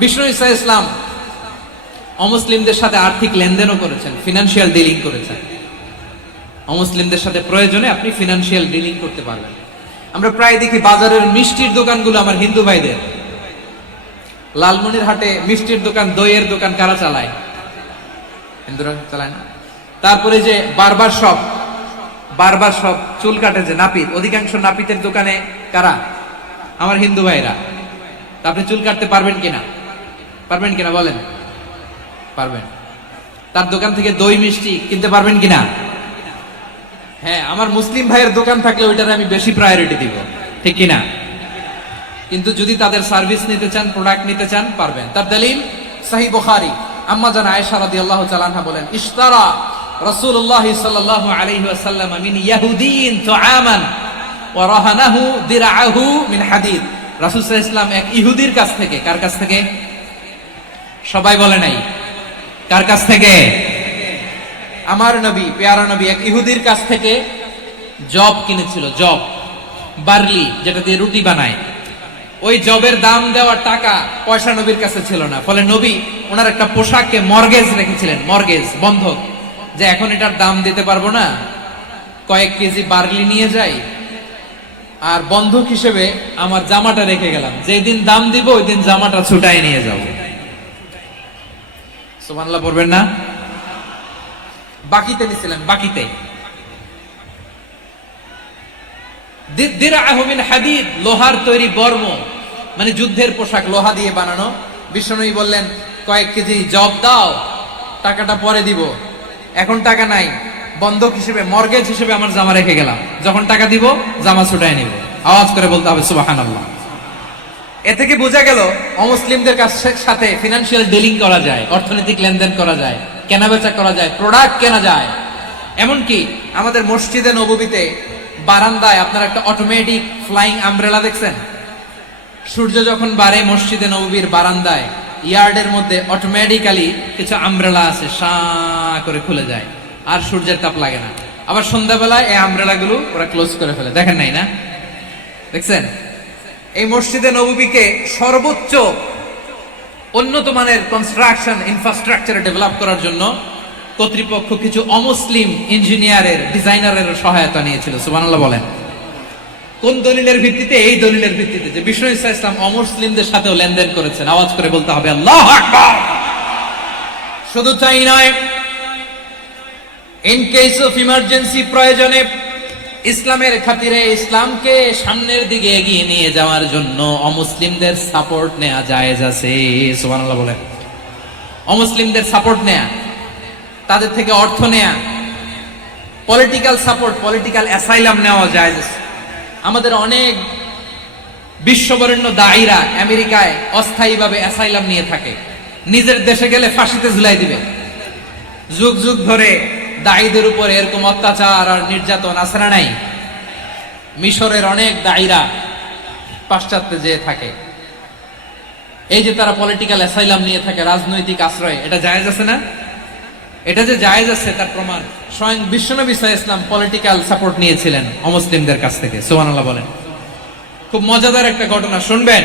বিষ্ণু ঈসা ইসলাম অমুসলিমদের সাথে আর্থিক লেনদেনও করেছেন, ফিনান্সিয়াল ডিলিং করেছেন। অমুসলিমদের সাথে প্রয়োজনে আপনি ফিনান্সিয়াল ডিলিং করতে পারবেন। আমরা প্রায় দেখি বাজারের মিষ্টির দোকানগুলো আমার হিন্দু ভাইদের। লালমনিরহাটে মিষ্টির দোকান, দইয়ের দোকান কারা চালায়? হিন্দুরা চালায় না? তারপরে যে বারবার শপ, চুল কাটে যে নাপিত, অধিকাংশ নাপিতের দোকানে কারা? আমার হিন্দু ভাইরা। তা আপনি চুল কাটতে পারবেন কিনা? পারবেন কিনা বলেন? পারবেন। তার দোকান থেকে দই মিষ্টি কিনতে পারবেন কিনা? হ্যাঁ, আমার মুসলিম ভাইয়ের দোকান থাকলে ওইটারে আমি বেশি প্রায়োরিটি দিব, ঠিক কিনা? কিন্তু যদি তাদের সার্ভিস নিতে চান, প্রোডাক্ট নিতে চান, পারবেন। তার দলিল সহিহ বুখারী, আম্মা জান আয়েশা রাদিয়াল্লাহু তাআলা আনহা বলেন, ইশতারা রাসূলুল্লাহ সাল্লাল্লাহু আলাইহি ওয়াসাল্লাম মিন ইয়াহুদিয়িন তুআমান ওয়া রাহানাহু দিরআহু মিন হাদিদ। রাসূল সাল্লাল্লাহু আলাইহি ওয়াসাল্লাম এক ইহুদির কাছ থেকে, কার কাছ থেকে? সবাই বলে নাই কার কাছ থেকে? আমার নবী, পেয়ারা নবী এক ইহুদির কাছ থেকে জব কিনেছিল। জব, বার্লি, যেটা দিয়ে রুটি বানায়। ওই জবের দাম দেওয়ার টাকা পয়সা নবীর কাছে ছিল না। ফলে নবী ওনার একটা পোশাককে মর্গেজ রেখেছিলেন, মর্গেজ, বন্ধক, যে এখন এটার দাম দিতে পারবো না, কয়েক কেজি বার্লি নিয়ে যাই আর বন্ধক হিসেবে আমার জামাটা রেখে গেলাম, যেদিন দাম দিব ওই দিন জামাটা ছুটাই নিয়ে যাব। সুবহানাল্লাহ পড়বেন না? বাকিতে নিছিলেন, বাকিতে। দিরআহু মিন হাদিদ, লোহার তৈরি বর্ম, মানে যুদ্ধের পোশাক, লোহা দিয়ে বানানো। বিশ্বনবী বললেন, কয়েক কেজি জব দাও, টাকাটা পরে দিব, এখন টাকা নাই, বন্ধক হিসেবে, মর্গেজ হিসেবে আমার জামা রেখে গেলাম, যখন টাকা দিব জামা ছুটায় নিব। আওয়াজ করে বলতে হবে সুবহানাল্লাহ। এ থেকে বোঝা গেল অমুসলিমদের সাথে ফিনান্সিয়াল ডিলিং করা যায়, অর্থনৈতিক লেনদেন করা যায়, কেনাবেচা করা যায়, প্রোডাক্ট কেনা যায়। এমনকি আমাদের মসজিদে নববীতে বারান্দায় আপনারা একটা অটোমেটিক ফ্লাইং আমব্রেলা দেখছেন? সূর্য যখন বাড়ে মসজিদে নববীর বারান্দায় ইয়ার্ডের মধ্যে অটোমেটিক্যালি কিছু আমব্রেলা আছে, শাঁ করে খুলে যায়, আর সূর্যের তাপ লাগে না। আবার সন্ধ্যাবেলায় এই আমব্রেলা গুলো ওরা ক্লোজ করে ফেলে, দেখেন নাই না? দেখছেন? এই মসজিদে নববীকে সর্বোচ্চ উন্নত মানের কনস্ট্রাকশন ইনফ্রাস্ট্রাকচার ডেভেলপ করার জন্য কর্তৃপক্ষ কিছু অমুসলিম ইঞ্জিনিয়ারের ডিজাইনারের সহায়তা নিয়েছিল। সুবহানাল্লাহ বলেন। কোন দলিলের ভিত্তিতে? এই দলিলের ভিত্তিতে যে বিষ্ণু ঈসা ইসলাম অমুসলিমদের সাথেও লেনদেন করেছেন। আওয়াজ করে বলতে হবে আল্লাহু আকবার। শুধু তাই নয়, ইন কেস অফ ইমার্জেন্সি, প্রয়োজনে ইসলামের খাতিরে ইসলামকে সামনের দিকে এগিয়ে নিয়ে যাওয়ার জন্য অমুসলিমদের সাপোর্ট নেওয়া জায়েজ আছে। সুবহানাল্লাহ বলেন। অমুসলিমদের সাপোর্ট নেয়া, তাদের থেকে অর্থ নেয়া, পলিটিক্যাল সাপোর্ট, পলিটিক্যাল অ্যাসাইলাম নেওয়া জায়েজ আছে। আমাদের অনেক বিশ্ববরেণ্য দায়ীরা আমেরিকায় অস্থায়ীভাবে অ্যাসাইলাম নিয়ে থাকে, নিজের দেশে গেলে ফাঁসিতে ঝুলাই দিবে। যুগ যুগ ধরে দায়ীদের উপর এরকম অত্যাচার আর নির্যাতন আছে না নাই? মিশরের অনেক দায়ীরা পাশ্চাত্যে যেয়ে থাকে, এই যে তারা পলিটিক্যাল অ্যাসাইলাম নিয়ে থাকে, রাজনৈতিক আশ্রয়, এটা জায়েজ আছে না? এটা যে জায়েজ আছে তার প্রমাণ স্বয়ং বিশ্বনবী সাল্লাল্লাহু আলাইহি ওয়াসাল্লাম পলিটিক্যাল সাপোর্ট নিয়েছিলেন অমুসলিমদের কাছ থেকে। সুবহানাল্লাহ বলেন। খুব মজাদার একটা ঘটনা শুনবেন।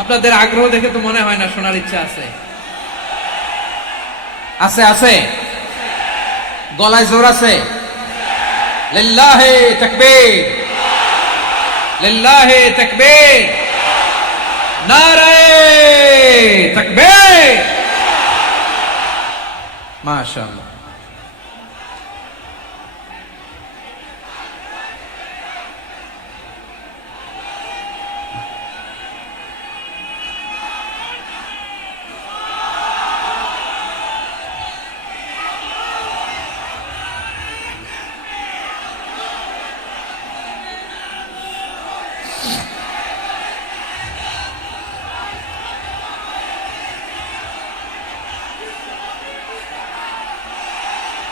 আপনাদের আগ্রহ দেখে তো মনে হয় না শোনার ইচ্ছা আছে। আছে আছে, গলায় জোর আছে। লিল্লাহি তাকবীর, লিল্লাহি তাকবীর, নারে তাকবীর। মাশাআল্লাহ।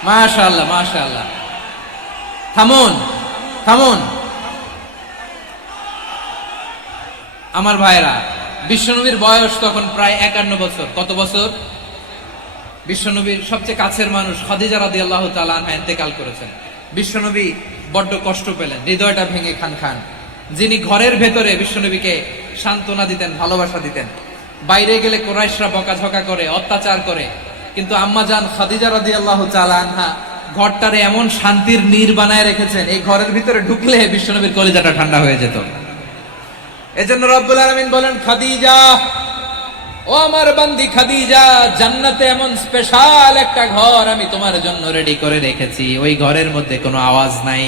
মাশাআল্লাহ মাশাআল্লাহ। থামুন থামুন আমার ভাইরা। বিশ্বনবীর বয়স তখন প্রায় 51 বছর। কত বছর? বিশ্বনবীর সবচেয়ে কাছের মানুষ খাদিজা রাদিয়াল্লাহু তাআলা আনহা ইন্তেকাল করেছেন। বিশ্বনবী বড্ড কষ্ট পেলেন, হৃদয়টা ভেঙে খান খান। যিনি ঘরের ভেতরে বিশ্বনবীকে সান্ত্বনা দিতেন, ভালোবাসা দিতেন, বাইরে গেলে কুরাইশরা বকাঝকা করে, অত্যাচার করে, কিন্তু আম্মা জান খাদিজা রাদিয়াল্লাহু তাআলা আনহা ঘরটারে এমন শান্তির নীড় বানায় রেখেছেন, এই ঘরের ভিতরে ঢুকলে বিশ্বনবীর কলিজাটা ঠান্ডা হয়ে যেত। এজন্য রব্বুল আলামিন বলেন, খাদিজা, ও আমার বান্দি খাদিজা, জান্নাতে এমন স্পেশাল একটা ঘর আমি তোমার জন্য রেডি করে রেখেছি। ওই ঘরের মধ্যে কোনো আওয়াজ নাই,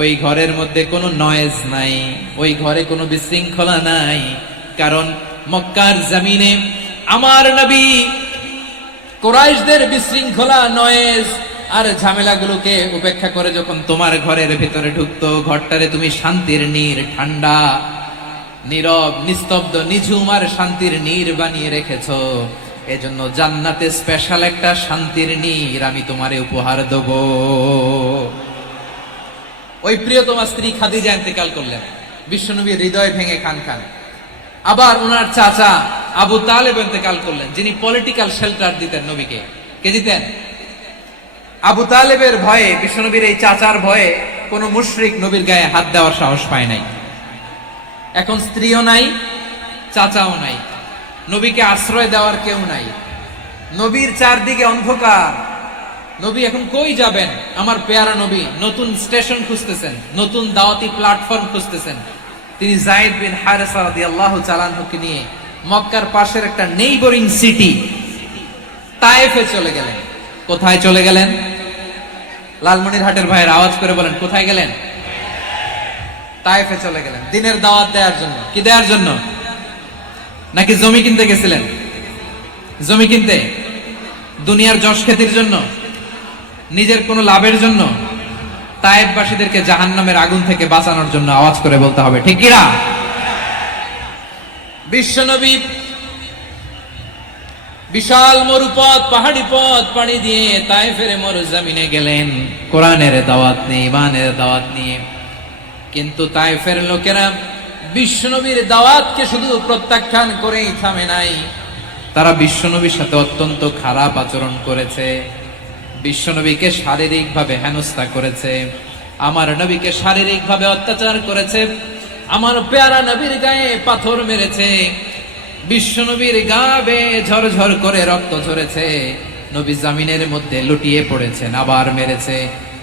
ওই ঘরের মধ্যে কোনো নয়েজ নাই, ওই ঘরে কোনো বিশৃঙ্খলা নাই। কারণ মক্কার জমিনে আমার নবী কুরাইশদের বিশৃঙ্খলা, নয়েজ আর ঝামেলাগুলোকে উপেক্ষা করে যখন তোমার ঘরের ভেতরে ঢুকতো, ঘরটারে তুমি শান্তির নীড়, ঠান্ডা, নীরব, নিস্তব্ধ, নিঝুম আর শান্তির নীড় বানিয়ে রেখেছো। এজন্য জান্নাতে স্পেশাল একটা শান্তির নীড় আমি তোমারে উপহার দেব। ওই প্রিয়তমা স্ত্রী খাদিজা ইন্তেকাল করলেন, বিশ্বনবীর হৃদয় ভেঙে খান খান। আবার ওনার চাচা আবু তালেব ইন্তেকাল করলেন, যিনি পলিটিক্যাল শেল্টার দিতেন নবীকে। কে দিতেন? আবু তালেবের ভয়ে, বিশ্বনবীর এই চাচার ভয়ে কোন মুশরিক নবীর গায়ে হাত দেওয়ার সাহস পায় নাই। এখন স্ত্রীও নাই, চাচাও নাই, নবীকে আশ্রয় দেওয়ার কেউ নাই। নবীর চারদিকে অন্ধকার। নবী এখন কই যাবেন? আমার পেয়ারা নবী নতুন স্টেশন খুঁজতেছেন, নতুন দাওয়াতি প্ল্যাটফর্ম খুঁজতেছেন। তিনি যায়েদ বিন হারেসা রাদিয়াল্লাহু তাআলা আনহুকে নিয়ে মক্কার পাশের একটা নেইবরিং সিটি তায়েফে চলে গেলেন। কোথায় চলে গেলেন? লালমনিরহাটের ভাইয়ের আওয়াজ করে বলেন, কোথায় গেলেন? তায়েফে চলে গেলেন দিনের দাওয়াত দেওয়ার জন্য। কি দেওয়ার জন্য? নাকি জমি কিনতে গেছিলেন? জমি কিনতে, দুনিয়ার যশ খ্যাতির জন্য, নিজের কোনো লাভের জন্য? তায়েফবাসীদেরকে জাহান্নামের আগুন থেকে বাঁচানোর জন্য। আওয়াজ করে বলতে হবে ঠিক কিনা? বিশ্বনবী বিশাল মরুপথ, পাহাড়ি পথ পাড়ি দিয়ে তায়েফের মরুজমিনে গেলেন কোরআনের দাওয়াত নিয়ে, ইমানের দাওয়াত নিয়ে। কিন্তু তায়েফের লোকেরা বিশ্বনবীর দাওয়াতকে শুধু প্রত্যাখ্যান করেই থামে নাই, তারা বিশ্বনবীর সাথে অত্যন্ত খারাপ আচরণ করেছে। বিশ্বনবীকে শারীরিকভাবে হেনস্থা করেছে, আমার নবীকে শারীরিকভাবে অত্যাচার করেছে, আমার পেয়ারা নবীর গায়ে পাথর মেরেছে। বিশ্বনবীর গা বেয়ে ঝরঝর করে রক্ত ঝরেছে, নবী জামিনের মধ্যে লুটিয়ে পড়েছেন, আবার মেরেছে,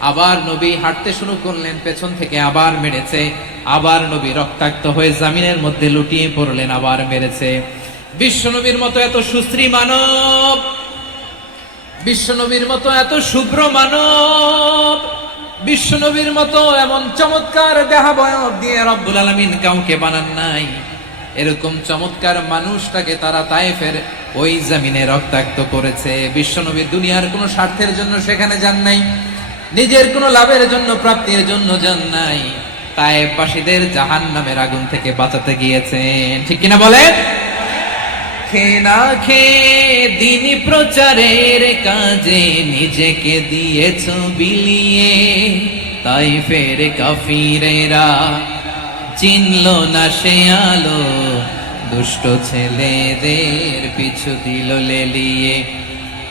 আবার নবী হাঁটতে শুরু করলেন, পেছন থেকে আবার মেরেছে, আবার নবী রক্তাক্ত হয়ে জামিনের মধ্যে লুটিয়ে পড়লেন, আবার মেরেছে। বিশ্বনবীর মতো এত সুশ্রী মানব, বিশ্বনবীর মতো এত শুভ্র মানব, বিশ্বনবীর মতো এমন চমৎকার দেহাবয়ব দিয়ে রব্বুল আলামিন কাউকে বানান নাই। এরকম চমৎকার মানুষটাকে তারা তায়েফের ওই জমিনে রক্তাক্ত করেছে। বিশ্বনবী দুনিয়ার কোনো স্বার্থের জন্য সেখানে যান নাই, নিজের কোনো লাভের জন্য, প্রাপ্তির জন্য যান নাই, তায়েফবাসীদের জাহান্নামের আগুন থেকে বাঁচাতে গিয়েছেন। ঠিক কিনা বলেন? খেয়ে না খেয়ে দিনী প্রচারের কাজে নিজেকে দিয়েছ বিলিয়ে, তাইফের কাফিরেরা চিনল না সে আলো, দুষ্ট ছেলেদের পিছু দিল লেলিয়ে,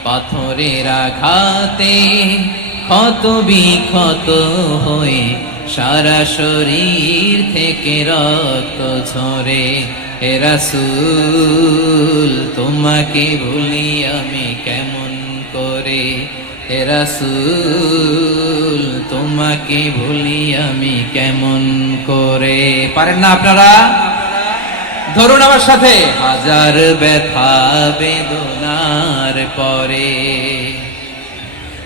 পাথরের আঘাতে ক্ষত বিক্ষত হয়ে সারা শরীর থেকে রক্ত ঝরে। হে রাসূল তোমাকে ভুলি আমি কেমন করে, হে রাসূল তোমাকে ভুলি আমি কেমন করে। পারেন না আপনারা? ধরুন আমার সাথে। হাজার ব্যথা বেদনার পরে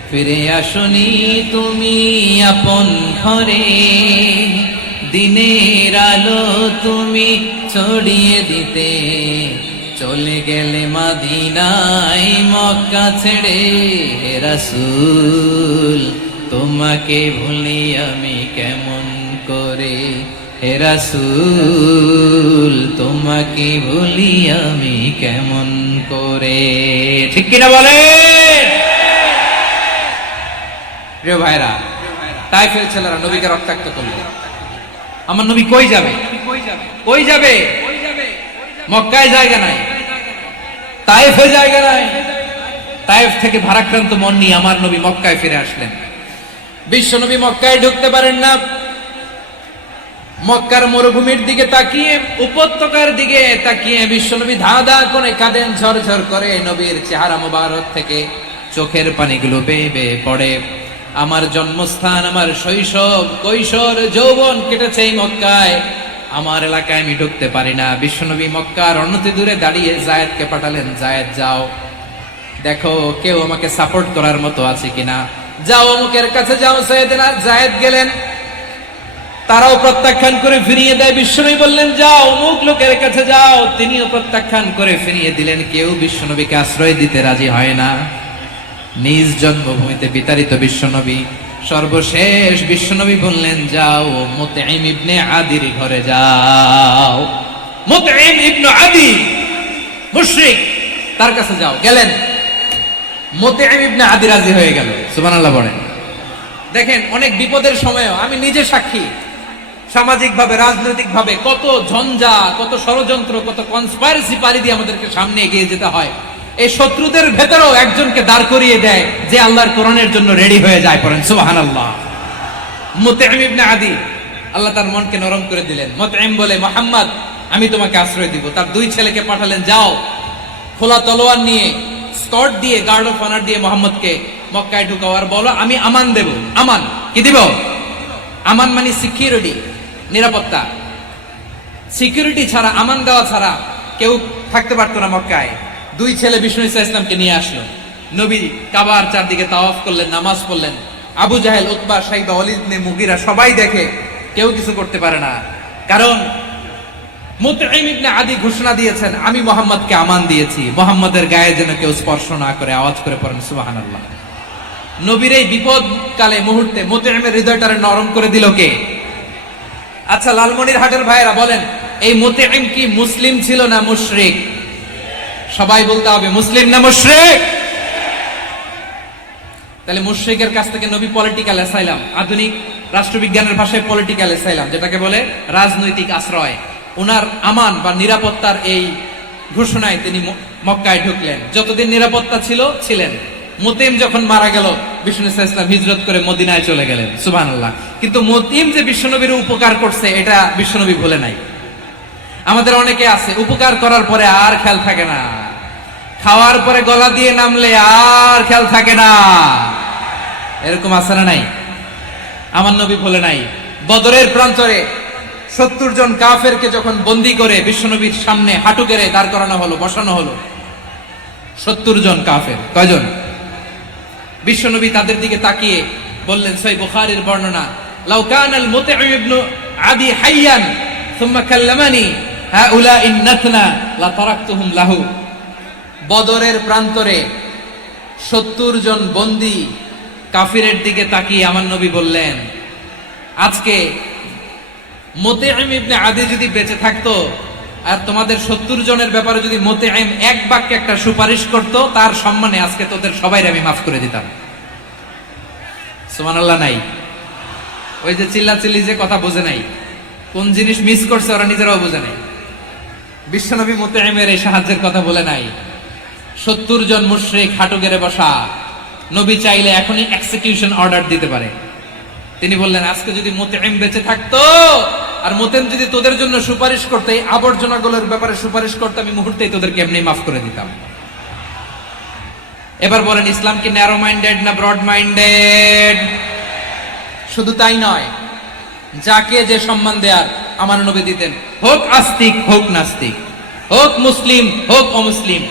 ফিরে আসনি তুমি আপন ঘরে, দিনের আলো তুমি ছড়িয়ে দিতে, চলে গেলে মদিনায় মক্কা ছেড়ে। হে রাসূল তোমাকে ভুলি আমি কেমন করে, হে রাসূল তোমাকে ভুলি আমি কেমন করে। ঠিক কিনা বলে? প্রিয় ভাইরা, তায়েফের ছেলেরা নবীকে রক্তাক্ত করলো। আমার নবী কই যাবে? কই যাবে? মক্কায় জায়গা নাই, তায়েফে জায়গা নাই। তায়েফ থেকে ভারাক্রান্ত মন নিয়ে আমার নবী মক্কায় ফিরে আসলেন। বিশ্ব নবী মক্কায় ঢুকতে পারেন না। মক্কার মরুভূমির দিকে তাকিয়ে, উপত্যকার দিকে তাকিয়ে বিশ্বনবী ধা ধা করে কাঁদেন, ঝরঝর করে। নবীর চেহারা মোবারক থেকে চোখের পানিগুলো বেয়ে বেয়ে পড়ে। আমার জন্মস্থান, আমার শৈশব, কৈশোর, যৌবন কেটেছে এই মক্কায়, আমার এলাকায় আমি ঢুকতে পারি না। বিশ্বনবী মক্কার অনতি দূরে দাঁড়িয়ে জায়েদকে পাঠালেন, জায়েদ যাও দেখো কেউ আমাকে সাপোর্ট করার মতো আছে কিনা, যাও অমুকের কাছে যাও। সাইয়েদনা জায়েদ গেলেন, তারাও প্রত্যাখ্যান করে ফিরিয়ে দেয়। বিশ্বনবী বললেন যাও অমুক লোকের কাছে যাও, তিনিও প্রত্যাখ্যান করে ফিরিয়ে দিলেন। কেউ বিশ্বনবীকে আশ্রয় দিতে রাজি হয় না। নিজ জন্মভূমিতে বিতাড়িত বিশ্বনবী, সর্বশেষ বিশ্বনবী বললেন যাও মুতঈম ইবনে আদির ঘরে যাও। মুতঈম ইবনে আদি মুশরিক, তার কাছে যাও। গেলেন, মুতঈম ইবনে আদি রাজি হয়ে গেল। সুবহানাল্লাহ বলেন। দেখেন, অনেক বিপদের সময়ও আমি নিজে সাক্ষী, সামাজিকভাবে, রাজনৈতিকভাবে কত ঝঞ্ঝা, কত ষড়যন্ত্র, কত কনস্পাইরেসি পারি দিয়ে আমাদেরকে সামনে এগিয়ে যেতে হয়। এই শত্রুদের ভেতরেও একজনকে দাঁড় করিয়ে দেয় যে আল্লাহর কোরআনের জন্য রেডি হয়ে যায়। পড়েন সুবহানাল্লাহ। মুতঈম ইবনে আদি, আল্লাহ তার মনকে নরম করে দিলেন। মুতঈম বলে, মুহাম্মদ আমি তোমাকে আশ্রয় দিব। তার দুই ছেলেকে পাঠালেন, যাও খোলা তলোয়ার নিয়ে, স্কর্ট দিয়ে, গার্ড অফ অনার দিয়ে মুহাম্মদকে মক্কায় ঢুকাও, আর বলো আমি আমান দেব। আমান কি দিব? আমান মানে সিকিউরিটি, নিরাপত্তা। সিকিউরিটি ছাড়া, আমান দেওয়া ছাড়া কেউ থাকতে পারতো না মক্কায়। দুই ছেলে বিষ্ণু ইসা ইসলামকে নিয়ে আসলো। নবী কাবার চারদিকে তাওয়াফ করলেন, নামাজ পড়লেন। আবু জাহেল, উতবা, শাইবা, ওয়ালিদ ইবনে মুগীরা সবাই দেখে, কেউ কিছু করতে পারে না। কারণ মুতঈম ইবনে আদি ঘোষণা দিয়েছেন আমি মুহাম্মদকে আমান দিয়েছি, মুহাম্মদের গায়ে যেন কেউ স্পর্শ না করে। আওয়াজ করে পড়েন সুবহানাল্লাহ। নবীর এই বিপদ কালে মুহূর্তে মুতঈমের হৃদয়টারে নরম করে দিল কে? আচ্ছা লালমনির হাটের ভাইরা বলেন, এই মুতঈম কি মুসলিম ছিল না মুশরিক? সবাই বলতে হবে মুসলিম না মুশরিক? তাহলে মুশরিকের কাছ থেকে নবী পলিটিক্যাল অ্যাসাইলাম, আধুনিক রাষ্ট্রবিজ্ঞানের ভাষায় পলিটিক্যাল অ্যাসাইলাম, যেটাকে বলে রাজনৈতিক আশ্রয়, উনার আমান বা নিরাপত্তার এই ঘোষণায় তিনি মক্কায় ঢুকলেন। যতদিন নিরাপত্তা ছিল ছিলেন। মুতঈম যখন মারা গেল, বিষ্ণু ইসলাম হিজরত করে মদিনায় চলে গেলেন। সুবহানাল্লাহ। কিন্তু মুতঈম যে বিশ্বনবীর উপকার করছে এটা বিশ্বনবী ভুলে নাই। আমাদের অনেকে আছে উপকার করার পরে আর খেয়াল থাকে না, খাওয়ার পরে গলা দিয়ে নামলে আর খেয়াল থাকে না। এরকম আছে না নাই? আমার নবী বলে নাই, বদরের প্রান্তরে 70 জন কাফেরকে যখন বন্দী করে বিশ্বনবীর সামনে হাঁটু গেড়ে দাঁড় করানো হলো, বসানো হলো, 70 জন কাফের। কয়জন? বিশ্বনবী তাদের দিকে তাকিয়ে বললেন, সহিহ বুখারীর বর্ণনা, লাউ কানাল মুতঈম ইবনে আদি হাইয়ান সুম্মা কাল্লামানি হাউলাঈ নাতনা লা তারাকতুহুম লাহু। বদরের প্রান্তরে 70 জন বন্দী কাফিরের দিকে তাকিয়ে আমার নবী বললেন, আজকে মুতঈম ইবনে আদি যদি বেঁচে থাকতো আর তোমাদের 70 জনের ব্যাপারে যদি মুতঈম এক বাক্যে একটা সুপারিশ করত, তার সম্মানে আজকে তোদের সবাইকে আমি মাফ করে দিতাম। সুবহানাল্লাহ নাই? ওই যে চিল্লাচিল্লি যে কথা বোঝে নাই, কোন জিনিস মিস করছে ওরা নিজেরাও বোঝে নাই। বিশ্বনবী মুতঈমের এই সাহায্যের কথা বলে নাই। 70 জন মুশরিক হাঁটু গেড়ে বসা, নবী চাইলে এখনই এক্সিকিউশন অর্ডার দিতে পারে। তিনি বললেন, আজকে যদি মুতঈম বেঁচে থাকতো আর মুতঈম যদি তোদের জন্য সুপারিশ করতে, এই আবর্জনাগুলোর ব্যাপারে সুপারিশ করতে, আমি মুহূর্তেই তোদেরকে এমনি মাফ করে দিতাম। এবার বলেন, ইসলাম কি ন্যারো মাইন্ডেড না ব্রড মাইন্ডেড? শুধু তাই নয়, যাকে যে সম্মান দেয়ার আমার নবী দিতেন, হোক আস্তিক হোক নাস্তিক, হোক মুসলিম হোক অমুসলিম।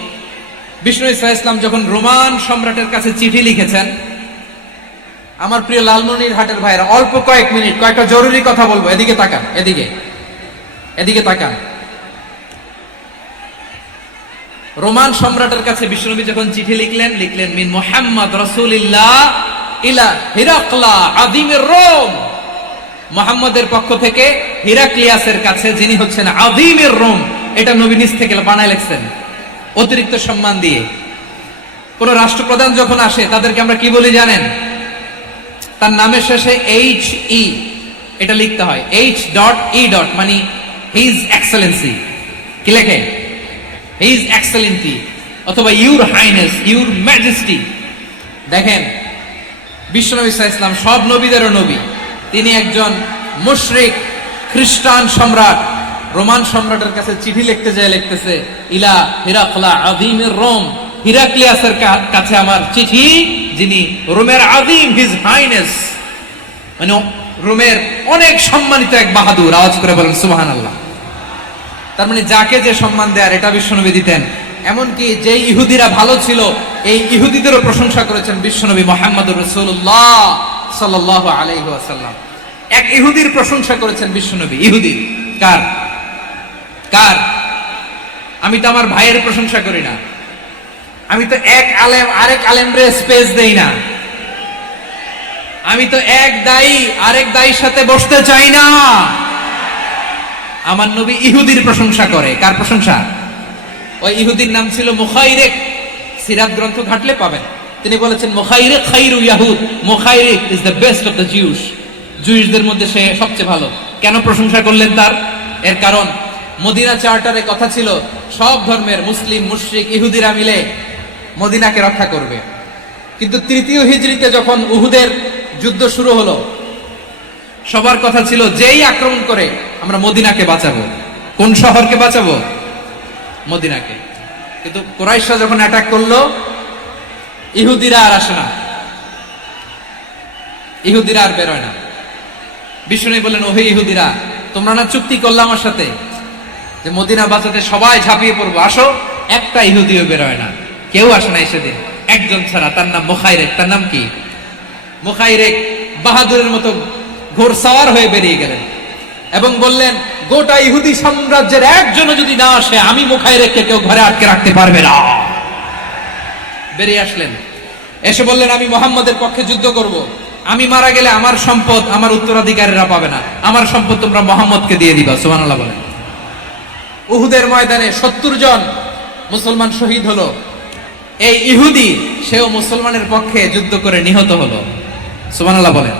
বিষ্ণু ইসা ইসলাম যখন রোমান সম্রাটের কাছে চিঠি লিখেছেন, আমার প্রিয় লালমনির হাটের ভাইরা, অল্প কয়েক মিনিট কয়েকটা জরুরি কথা বলবো, এদিকে তাকান, এদিকে তাকান। রোমান সম্রাটের কাছে বিশ্বনবী যখন চিঠি লিখলেন, মিন মুহাম্মদ রাসূলিল্লাহ ইলা হিরাকলা আযীমির রোম। মুহাম্মদের পক্ষ থেকে হিরাক্লিয়াসের কাছে, যিনি হচ্ছেন আযীমির রোম। এটা নবী নিজ থেকে বানায় লিখছেন, অতিরিক্ত সম্মান দিয়ে। কোন রাষ্ট্রপ্রধান যখন আসে তাদেরকে আমরা কি বলি জানেন? তার নামের শেষে HE এটা লিখতে হয়, H.E. মানে হিজ এক্সেলেন্সি। কি লেখে? হিজ এক্সেলেন্সি অথবা ইউর হাইনেস, ইউর ম্যাজেস্টি। দেখেন, বিশ্বনবী সাল্লাল্লাহু আলাইহি ওয়াসাল্লাম সব নবীদেরও নবী। তিনি একজন মুশরিক খ্রিস্টান সম্রাট, রোমান সম্রাটের কাছে চিঠি লিখতে যায়, লিখতেছে, ইলা হিরাকলা আযীমির রোম। হিরাক্লিয়াসের কাছে আমার চিঠি, যিনি রোমের আযীম, হিজ হাইনেস, মানে রোমের অনেক সম্মানিত এক বাহাদুর। আওয়াজ করে বলেন সুবহানাল্লাহ। তার মানে যাকে যে সম্মান দেয়ার, এটা বিশ্বনবী দিতেন। এমনকি যে ইহুদিরা ভালো ছিল, এই ইহুদিদেরও প্রশংসা করেছেন বিশ্বনবী মুহাম্মদুর রাসূলুল্লাহ সাল্লাল্লাহু আলাইহি ওয়াসাল্লাম। এক ইহুদির প্রশংসা করেছেন বিশ্বনবী। ইহুদি কার? আমি তো আমার ভাইয়ের প্রশংসা করি না, আমি তো এক আলেম আরেক আলেমরে স্পেস দেই না, আমি তো এক দায়ী আরেক দায়ীর সাথে বসতে চাই না। আমার নবী ইহুদির প্রশংসা করে। কার প্রশংসা? ওই ইহুদির নাম ছিল মুখাইরিক। সিরাত গ্রন্থ ঘাটলে পাবেন। তিনি বলেছেন, মুখাইরিক খাইরু ইয়াহুদ, Mukhayriq is the best of the Jews. জুইশদের মধ্যে সে সবচেয়ে ভালো। কেন প্রশংসা করলেন তার? এর কারণ, মদিনা চার্টারে কথা ছিল সব ধর্মের মুসলিম, মুশরিক, ইহুদিরা মিলে মদিনাকে রক্ষা করবে। কিন্তু 3য় হিজরিতে যখন উহুদের যুদ্ধ শুরু হলো, সবার কথা ছিল যেই আক্রমণ করে আমরা মদিনাকে বাঁচাবো। কোন শহরকে বাঁচাবো? মদিনাকে। কিন্তু কুরাইশরা যখন অ্যাটাক করলো, ইহুদিরা আর আসে না, ইহুদিরা আর বেরোয় না। বিষ্ণু বললেন, ওহে ইহুদিরা, তোমরা না চুক্তি করলে আমার সাথে যে মদিনা বাঁচাতে সবাই ঝাঁপিয়ে পড়বো, আসো। একটা ইহুদিও বেরোয় না, কেউ আসে না সেদিন, একজন ছাড়া। তার নাম মুখাইরিক। তার নাম কি? মুখাইরিক বাহাদুরের মতো ঘোড়সাওয়ার হয়ে বেরিয়ে গেলেন এবং বললেন, গোটা ইহুদি সাম্রাজ্যের একজনও যদি না আসে, আমি মুখাইরিককে কেউ ঘরে আটকে রাখতে পারবে না। বেরিয়ে আসলেন, এসে বললেন, আমি মুহাম্মদের পক্ষে যুদ্ধ করব। আমি মারা গেলে আমার সম্পদ আমার উত্তরাধিকারীরা পাবে না, আমার সম্পদ তোমরা মুহাম্মদকে দিয়ে দিবা। সুবহানাল্লাহ বলেন। উহুদের ময়দানে 70 জন মুসলমান শহীদ হলো। এই ইহুদি, সেও মুসলমানের পক্ষে যুদ্ধ করে নিহত হলো। সুবহানাল্লাহ বলেন।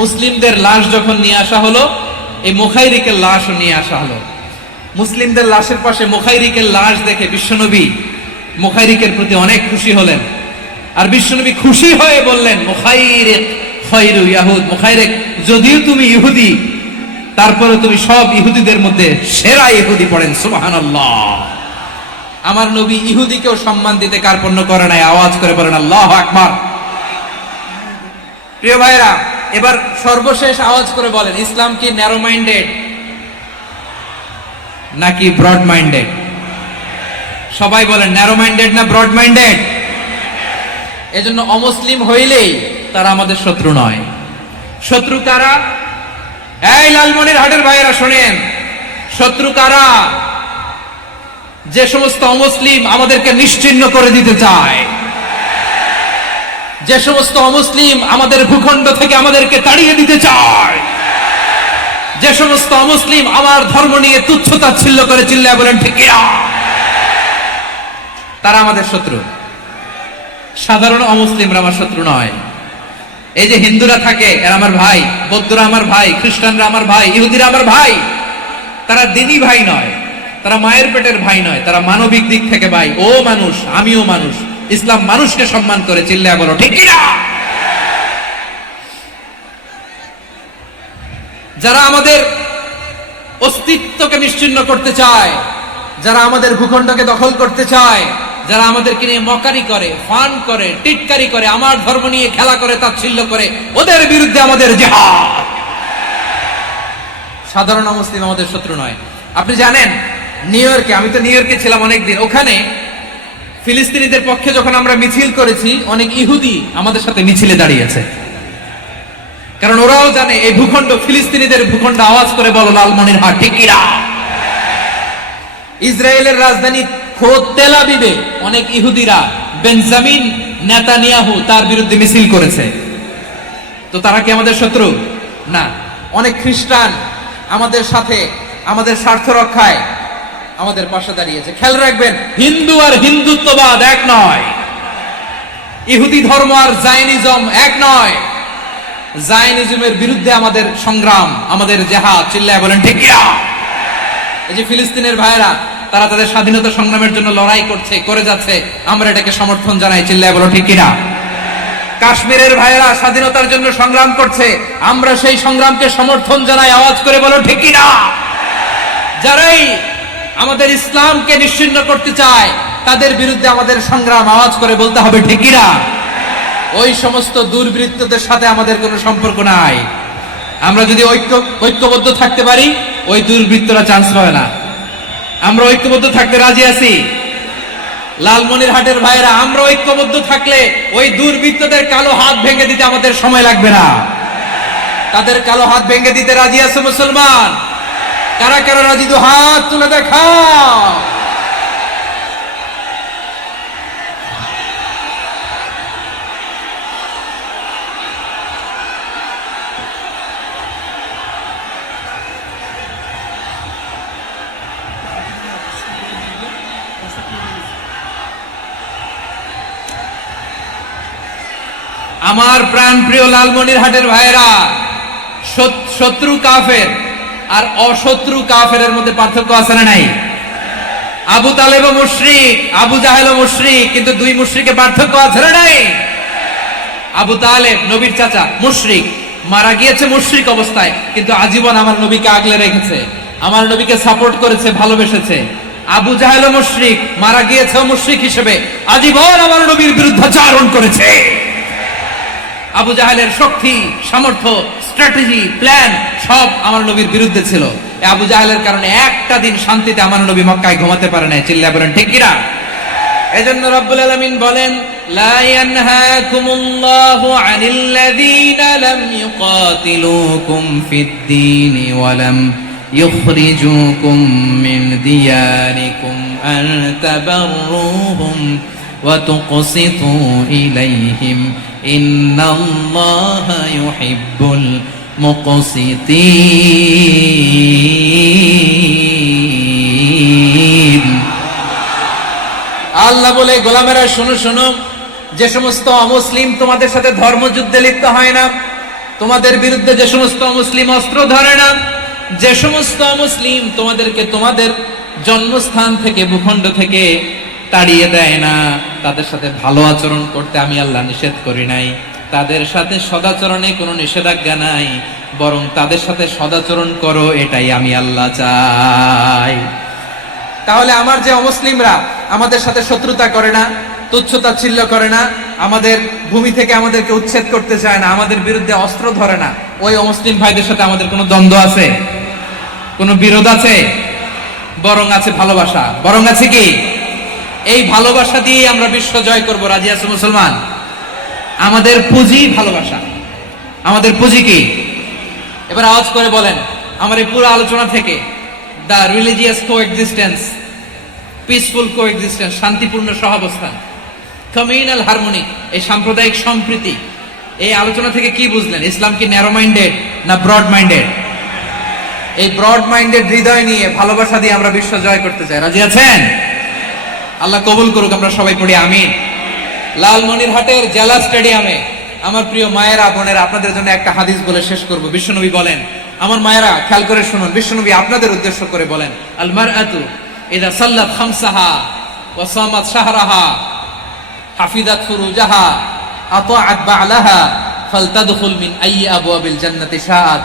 মুসলিমদের লাশ যখন নিয়ে আসা হলো, এই মুখাইরিকের লাশও নিয়ে আসা হলো। মুসলিমদের লাশের পাশে মুখাইরিকের লাশ দেখে বিশ্বনবী মুখাইরিকের প্রতি অনেক খুশি হলেন। আর বিশ্বনবী খুশি হয়ে বললেন, মুখাইরিক খায়রু ইয়াহুদ। মুখাইরিক, যদিও তুমি ইহুদি, তারপরে তুমি সব ইহুদিদের মধ্যে সেরা ইহুদি, পড়েন সুবহানাল্লাহ। আমার নবী ইহুদিকেও সম্মান দিতে কার্পণ্য করে নাই, আওয়াজ করে বলেন আল্লাহু আকবার। প্রিয় ভাইরা, এবার সর্বশেষ আওয়াজ করে বলেন, ইসলাম কি ন্যারো মাইন্ডেড নাকি ব্রড মাইন্ডেড? সবাই বলেন ন্যারো মাইন্ডেড না ব্রড মাইন্ডেড? এজন্য অমুসলিম হইলেই তারা আমাদের শত্রু নয়। শত্রু কারা? এই লালমনিরহাটের ভাইয়েরা শোনেন, শত্রু কারা? যে সমস্ত অমুসলিম আমাদেরকে নিশ্চিহ্ন করে দিতে চায়, যে সমস্ত অমুসলিম আমাদের ভূখণ্ড থেকে আমাদেরকে তাড়িয়ে দিতে চায়, যে সমস্ত অমুসলিম আমার ধর্ম নিয়ে তুচ্ছ-তাচ্ছিল্য করে, চিল্লায় বলেন ঠিক কিনা? তারা আমাদের শত্রু। সাধারণ অমুসলিমরা আমার শত্রু নয়। এই যে হিন্দুরা থাকে এরা আমার ভাই, বৌদ্ধরা আমার ভাই, খ্রিস্টানরা আমার ভাই, ইহুদিরা আমার ভাই। তারা দিনই ভাই নয়, তারা মায়ের পেটের ভাই নয়, তারা মানবিক দিক থেকে ভাই। ও মানুষ, আমিও মানুষ। ইসলাম মানুষকে সম্মান করে, চিল্লায় বলো ঠিক কিনা? যারা আমাদের অস্তিত্বকে নিশ্চিহ্ন করতে চায়, যারা আমাদের ভূখণ্ডকে দখল করতে চায়, যারা আমাদেরকে নিয়ে মকারি করে, ফান করে, টিটকারি করে, আমার ধর্ম নিয়ে খেলা করে, তাচ্ছিল্য করে, ওদের বিরুদ্ধে আমাদের জিহাদ। সাধারণ মুসলিম আমাদের শত্রু নয়। আপনি জানেন নিউ ইয়র্কে, আমি তো নিউ ইয়র্কে ছিলাম অনেকদিন, ওখানে ফিলিস্তিনিদের পক্ষে যখন আমরা মিছিল করেছি, অনেক ইহুদি আমাদের সাথে মিছিলে দাঁড়িয়েছে। কারণ ওরাও জানে এই ভূখণ্ড ফিলিস্তিনিদের ভূখণ্ড। আওয়াজ করে বলো লালমনিরহাট ঠিক কিনা? ইসরায়েলের রাজধানী খোদ তেল আবিবে অনেক ইহুদিরা বেঞ্জামিন নেতানিয়াহু তার বিরুদ্ধে মিছিল করেছে। তো তারা কি আমাদের শত্রু? না। অনেক খ্রিস্টান আমাদের সাথে, আমাদের স্বার্থ রক্ষায় আমাদের পাশে দাঁড়িয়েছে। খেয়াল রাখবেন, হিন্দু আর হিন্দুত্ববাদ এক নয়, ইহুদি ধর্ম আর জায়নিজম এক নয়। জায়নিজমের বিরুদ্ধে আমাদের সংগ্রাম, আমাদের জিহাদ, চিল্লায় বলেন ঠিক কিনা? এই যে ফিলিস্তিনের ভাইরা, তারা তাদের স্বাধীনতা সংগ্রামের জন্য লড়াই করছে, করে যাচ্ছে, আমরা এটাকে সমর্থন জানাই, চিল্লায় বলো ঠিক কিনা? কাশ্মীরের ভাইরা স্বাধীনতার জন্য সংগ্রাম করছে, আমরা সেই সংগ্রামকে সমর্থন জানাই, আওয়াজ করে বলো ঠিক কিনা? যারাই আমাদের ইসলামকে নিশ্চিহ্ন করতে চায় তাদের বিরুদ্ধে আমাদের সংগ্রাম, আওয়াজ করে বলতে হবে ঠিক কিনা? ওই সমস্ত দুর্বৃত্তদের সাথে আমাদের কোনো সম্পর্ক নাই। আমরা যদি ঐক্যবদ্ধ থাকতে পারি, ওই দুর্বৃত্তরা চান্স পায় না। আমরা ঐক্যবদ্ধ থাকতে রাজি আছি। লালমনিরহাটের ভাইরা, আমরা ঐক্যবদ্ধ থাকলে ওই দুর্বৃত্তদের কালো হাত ভেঙে দিতে আমাদের সময় লাগবে না। তাদের কালো হাত ভেঙে দিতে রাজি আছে মুসলমান? কারা কারা রাজি? তো হাত তুলে দেখাও। আমার প্রাণ প্রিয় লালমনিরহাটের ভাইরা, শত্রু কাফের আর অশত্রু কাফেরের মধ্যে পার্থক্য আছে না নাই? আবু তালেব মুশরিক, আবু জাহেল মুশরিক, কিন্তু দুই মুশরিকের পার্থক্য আছে না নাই? আবু তালেব নবীর চাচা, মুশরিক, মারা গিয়েছে মুশরিক অবস্থায়, কিন্তু আজীবন আমার নবীকে আগলে রেখেছে, আমার নবীকে সাপোর্ট করেছে, ভালোবেসেছে। আবু জাহেল মুশরিক, মারা গিয়েছে মুশরিক হিসেবে, আজীবন আমার নবীর বিরুদ্ধাচারণ করেছে। আবু জাহেলের শক্তি, সামর্থ্য, স্ট্র্যাটেজি, প্ল্যান সব আমার নবীর বিরুদ্ধে ছিল। আবু জাহেলের কারণে একটা দিন শান্তিতে আমার নবী মক্কায় ঘুমাতে পারে নাই, চিল্লায় বলেন ঠিক কিনা? এজন্য রব্বুল আলামিন বলেন, লা ইয়ানহাকুমুল্লাহু আনিল্লাযীনা লাম ইউকাতিলুকুম ফিদ-দীনি ওয়া লাম ইখরিজুকুম মিন দিয়ারিকুম আন তাবাররুহুম ওয়া তুকসিতু ইলাইহিম ইন্নাল্লাহা ইউহিব্বুল মুকসিতিন। আল্লাহ বলে, গোলামেরা শোনো শোনো, যে সমস্ত অমুসলিম তোমাদের সাথে ধর্মযুদ্ধে লিপ্ত হয় না, তোমাদের বিরুদ্ধে যে সমস্ত অমুসলিম অস্ত্র ধরে না, যে সমস্ত অমুসলিম তোমাদেরকে তোমাদের জন্মস্থান থেকে, ভূখণ্ড থেকে তাড়িয়ে দেয় না, তাদের সাথে ভালো আচরণ করতে আমি আল্লাহ নিষেধ করি নাই। তাদের সাথে সদাচরণে কোনো নিষেধাজ্ঞা নাই, বরং তাদের সাথে সদাচরণ করো, এটাই আমি আল্লাহ চাই। তাহলে আমার যে অমুসলিমরা আমাদের সাথে শত্রুতা করে না, তুচ্ছতাচ্ছিল্য করে না, আমাদের ভূমি থেকে আমাদেরকে উচ্ছেদ করতে চায় না, আমাদের বিরুদ্ধে অস্ত্র ধরে না, ওই অমুসলিম ভাইদের সাথে আমাদের কোনো দ্বন্দ্ব আছে? কোনো বিরোধ আছে? বরং আছে ভালোবাসা। বরং আছে কি? এই ভালোবাসা দিয়ে আমরা বিশ্ব জয় করব। রাজি আছে মুসলমান? আমাদের পুঁজি ভালোবাসা। আমাদের পুঁজি কি? এবার আওয়াজ করে বলেন আমার এই পুরো আলোচনা থেকে, the religious coexistence, peaceful coexistence, শান্তিপূর্ণ সহাবস্থান, কমিউনাল হারমোনি, এই সাম্প্রদায়িক সম্প্রীতি, এই আলোচনা থেকে কি বুঝলেন? ইসলাম কি ন্যারো মাইন্ডেড না ব্রড মাইন্ডেড? এই ব্রড মাইন্ডেড হৃদয় নিয়ে ভালোবাসা দিয়ে আমরা বিশ্ব জয় করতে চাই। রাজি আছেন? আল্লাহ কবুল করুক। আমরা সবাই পড়ি আমিন। লালমনিরহাটের জেলা স্টেডিয়ামে আমার প্রিয় মায়েরা বোনেরা, আপনাদের জন্য একটা হাদিস বলে শেষ করব। বিশ্বনবী বলেন, আমার মায়েরা খেয়াল করে শুনুন, বিশ্বনবী আপনাদের উদ্দেশ্য করে বলেন, আল মারআতু ইযা সাল্লাত খামসাহা ওয়া সামাত শাহরাহা হাফিজাত ফুরুজাহা আতাআত বা'লাহা ফালতাদখুল মিন আইয়ি আবওয়াবিল জান্নাতি শাআত।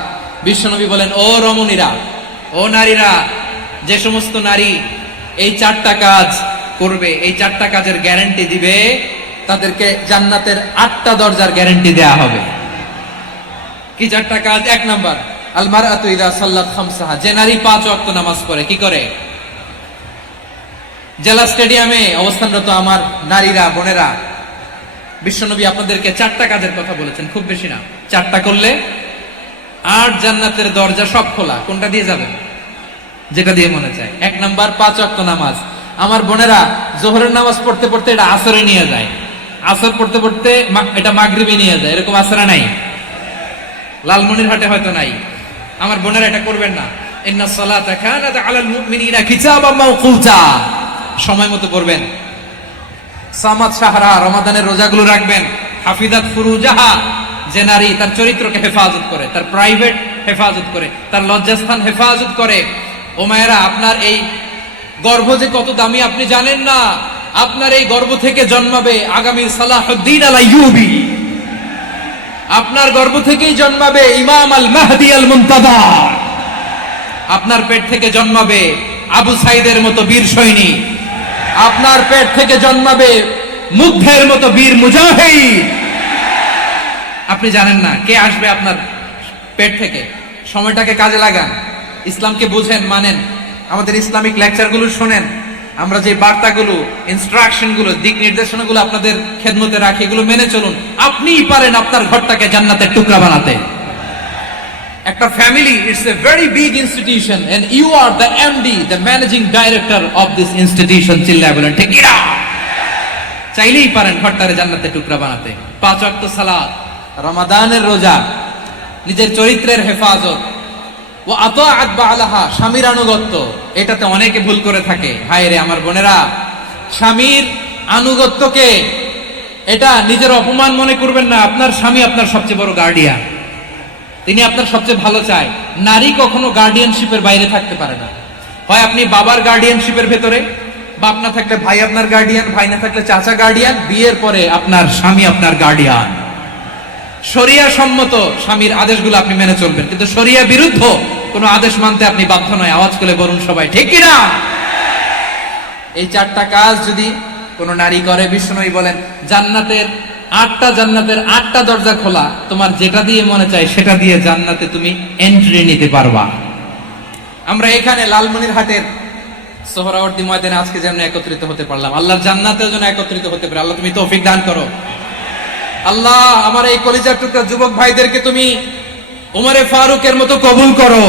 বিশ্বনবী বলেন, ও রমণীরা, ও নারীরা, যে সমস্ত নারী এই চারটা কাজ করবে, এই চারটা কাজের গ্যারান্টি দিবে, তাদেরকে জান্নাতের 8টা দরজার গ্যারান্টি দেয়া হবে। কি চারটা কাজ? 1 নাম্বার, আল মারআতু ইযা সাল্লাত খামসাহা, যে নারী 5 ওয়াক্ত নামাজ পড়ে। কি করে? জেলা স্টেডিয়ামে অবস্থানরত আমার নারীরা বোনেরা, বিশ্বনবী আপনাদেরকে 4টা কাজের কথা বলেছেন, খুব বেশি না। 4টা করলে 8 জান্নাতের দরজা সব খোলা। কোনটা দিয়ে যাবেন? যেটা দিয়ে মনে চায়। 1 নাম্বার 5 ওয়াক্ত নামাজ। আমার বোনেরা জোহরের নামাজ পড়তে পড়তে এটা আসরে নিয়ে যায়, আসর পড়তে পড়তে এটা মাগরিবে নিয়ে যায়। এরকম আসরা নাই? লালমনিরহাটে হয়তো নাই। আমার বোনেরা এটা করবেন না। ইন্নাস সালাতা কানাত আলাল মুমিনিনা কিতাবাম মাওকুতা, সময় মতো পড়বেন। সামাত শাহরা, রমাদানের রোজাগুলো রাখবেন। হাফিজাত ফুরুজাহা, যে নারী তার চরিত্রকে হেফাজত করে, তার প্রাইভেট হেফাজত করে, তার লজ্জাস্থান হেফাজত করে। ও মায়েরা, আপনার এই গর্ভ যে কত দামি আপনি জানেন না। আপনার এই গর্ভ থেকে জন্মাবে আগামীর সালাহুদ্দিন আল আইয়ুবী। আপনার গর্ভ থেকেই জন্মাবে ইমাম আল মাহদি আল মুনতাদা। আপনার পেট থেকে জন্মাবে আবু সাইদের মতো বীর সৈনিক। আপনার পেট থেকে জন্মাবে মুগ্ধের মতো বীর মুজাহিদ। আপনি জানেন না কে আসবে আপনার পেট থেকে। সময়টাকে কাজে লাগান, ইসলামকে বুঝেন, মানেন, আমাদের ইসলামিক লেকচারগুলো শোনেন, আমরা যে বার্তাগুলো, ইনস্ট্রাকশনগুলো, দিক নির্দেশনাগুলো আপনাদের খেদমতে রাখি, এগুলো মেনে চলুন। আপনিই পারেন আপনার ঘরটাকে জান্নাতের টুকরা বানাতে। একটা family, it's a very big institution and you are the MD, the managing director of this institution. চিল্লায় বলেন ঠিক কিনা? চাইলেই পারেন ঘরটারে জান্নাতের টুকরা বানাতে। 5 ওয়াক্ত সালাত, রমাদানের রোজা, নিজের চরিত্রের হেফাজত, ও আতাআত বা'লাহা, স্বামীর আনুগত্য। এটাতে অনেকে ভুল করে থাকে। হায় রে আমার বোনেরা, স্বামীর আনুগত্যকে এটা নিজের অপমান মনে করবেন না। আপনার স্বামী আপনার সবচেয়ে বড় গার্ডিয়ান, তিনি আপনার সবচেয়ে ভালো চায়। নারী কখনো গার্ডিয়ানশিপের বাইরে থাকতে পারে না। হয় আপনি বাবার গার্ডিয়ানশিপের ভেতরে, বাপ না থাকলে ভাই আপনার গার্ডিয়ান, ভাই না থাকলে চাচা গার্ডিয়ান, বিয়ের পরে আপনার স্বামী আপনার গার্ডিয়ান। শরিয়া সম্মত স্বামীর আদেশগুলো আপনি মেনে চলবেন, কিন্তু শরিয়া বিরুদ্ধ কোনো আদেশ মানতে আপনি বাধ্য নয়। আওয়াজ করে বলুন সবাই ঠিক কিনা? এই 4টা কাজ যদি কোনো নারী করে, বিশ্বনবী বলেন জান্নাতের 8টা দরজা খোলা। তোমার যেটা দিয়ে মনে চায় সেটা দিয়ে জান্নাতে তুমি এন্ট্রি নিতে পারবা। আমরা এখানে লালমনিরহাটের সোহরাওয়ার্দী ময়দানে আজকে যেন একত্রিত হতে পারলাম, আল্লাহর জান্নাতেও যেন একত্রিত হতে পারে। আল্লাহ তুমি তৌফিক দান করো। আল্লাহ আমার এই কলিজার টুকরা যুবক ভাইদেরকে তুমি উমরে ফারুকের মতো কবুল করো।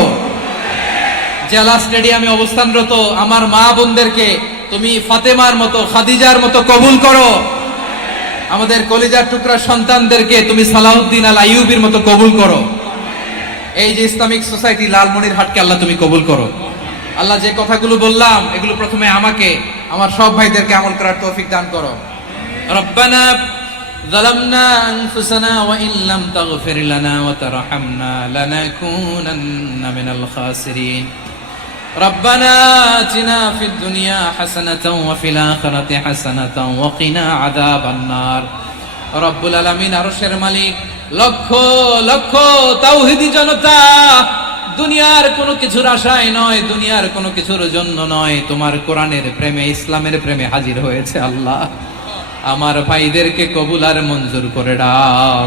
জেলা স্টেডিয়ামে অবস্থানরত আমার মা বোনদেরকে তুমি ফাতেমার মতো, খাদিজার মতো কবুল করো। আমাদের কলিজার টুকরা সন্তানদেরকে তুমি সালাউদ্দিন আল আইয়ুবীর মতো কবুল করো। এই যে ইসলামিক সোসাইটি লালমনিরহাটকে আল্লাহ তুমি কবুল করো। আল্লাহ যে কথাগুলো বললাম এগুলো প্রথমে আমাকে, আমার সব ভাইদেরকে আমল করার তৌফিক দান করো। রব্বানা ظلمنا أنفسنا وإن لم تغفر لنا وترحمنا لنكونن من الخاسرين ربنا آتنا في الدنيا حسنة وفي الآخرة حسنة وقنا عذاب النار রব্বুল আলামিন আরশের মালিক। লক্ষ লক্ষ তাওহীদি জনতা, দুনিয়ার কোনো কিছুর আশায় নয়, দুনিয়ার কোনো কিছুর জন্য নয়, তোমার কোরআনের প্রেমে, ইসলামের প্রেমে হাজির হয়েছে। আল্লাহ আমার ভাইদেরকে কবুল আর মঞ্জুর করে দাও।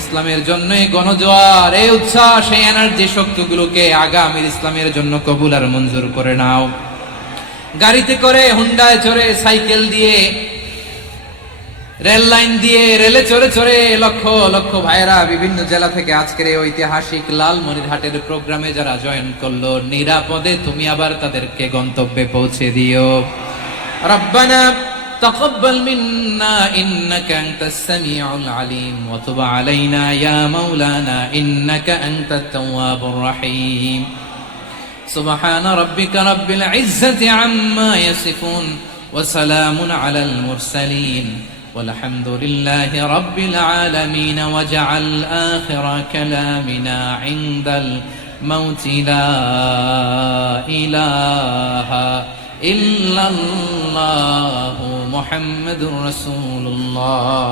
ইসলামের জন্য এই গণজোয়ার, এই উচ্ছ্বাস, এই এনার্জি শক্তিগুলোকে আগামীর ইসলামের জন্য কবুল আর মঞ্জুর করে নাও। গাড়িতে করে, হুন্ডায় চড়ে, সাইকেল দিয়ে, রেল লাইন দিয়ে, রেলে চড়ে চড়ে লক্ষ লক্ষ ভাইরা বিভিন্ন জেলা থেকে আজকের এই ঐতিহাসিক লালমনিরহাটের প্রোগ্রামে যারা জয়েন করলো, নিরাপদে তুমি আবার তাদেরকে গন্তব্যে পৌঁছে দিও। রব্বানা তাকাব্বাল মিন্না ইন্নাকা আনতাস সামিউল আলিম ওয়া তুব আলাইনা ইয়া মাওলানা ইন্নাকা আনতাত তাওয়াবুর রহিম। সুবহানা রাব্বিকা রাব্বিল ইজ্জাতি আম্মা ইয়াসিফুন ওয়া সালামুন আলাল মুরসালিন والحمد لله رب العالمين واجعل آخر كلامنا عند الموت لا إله إلا الله محمد رسول الله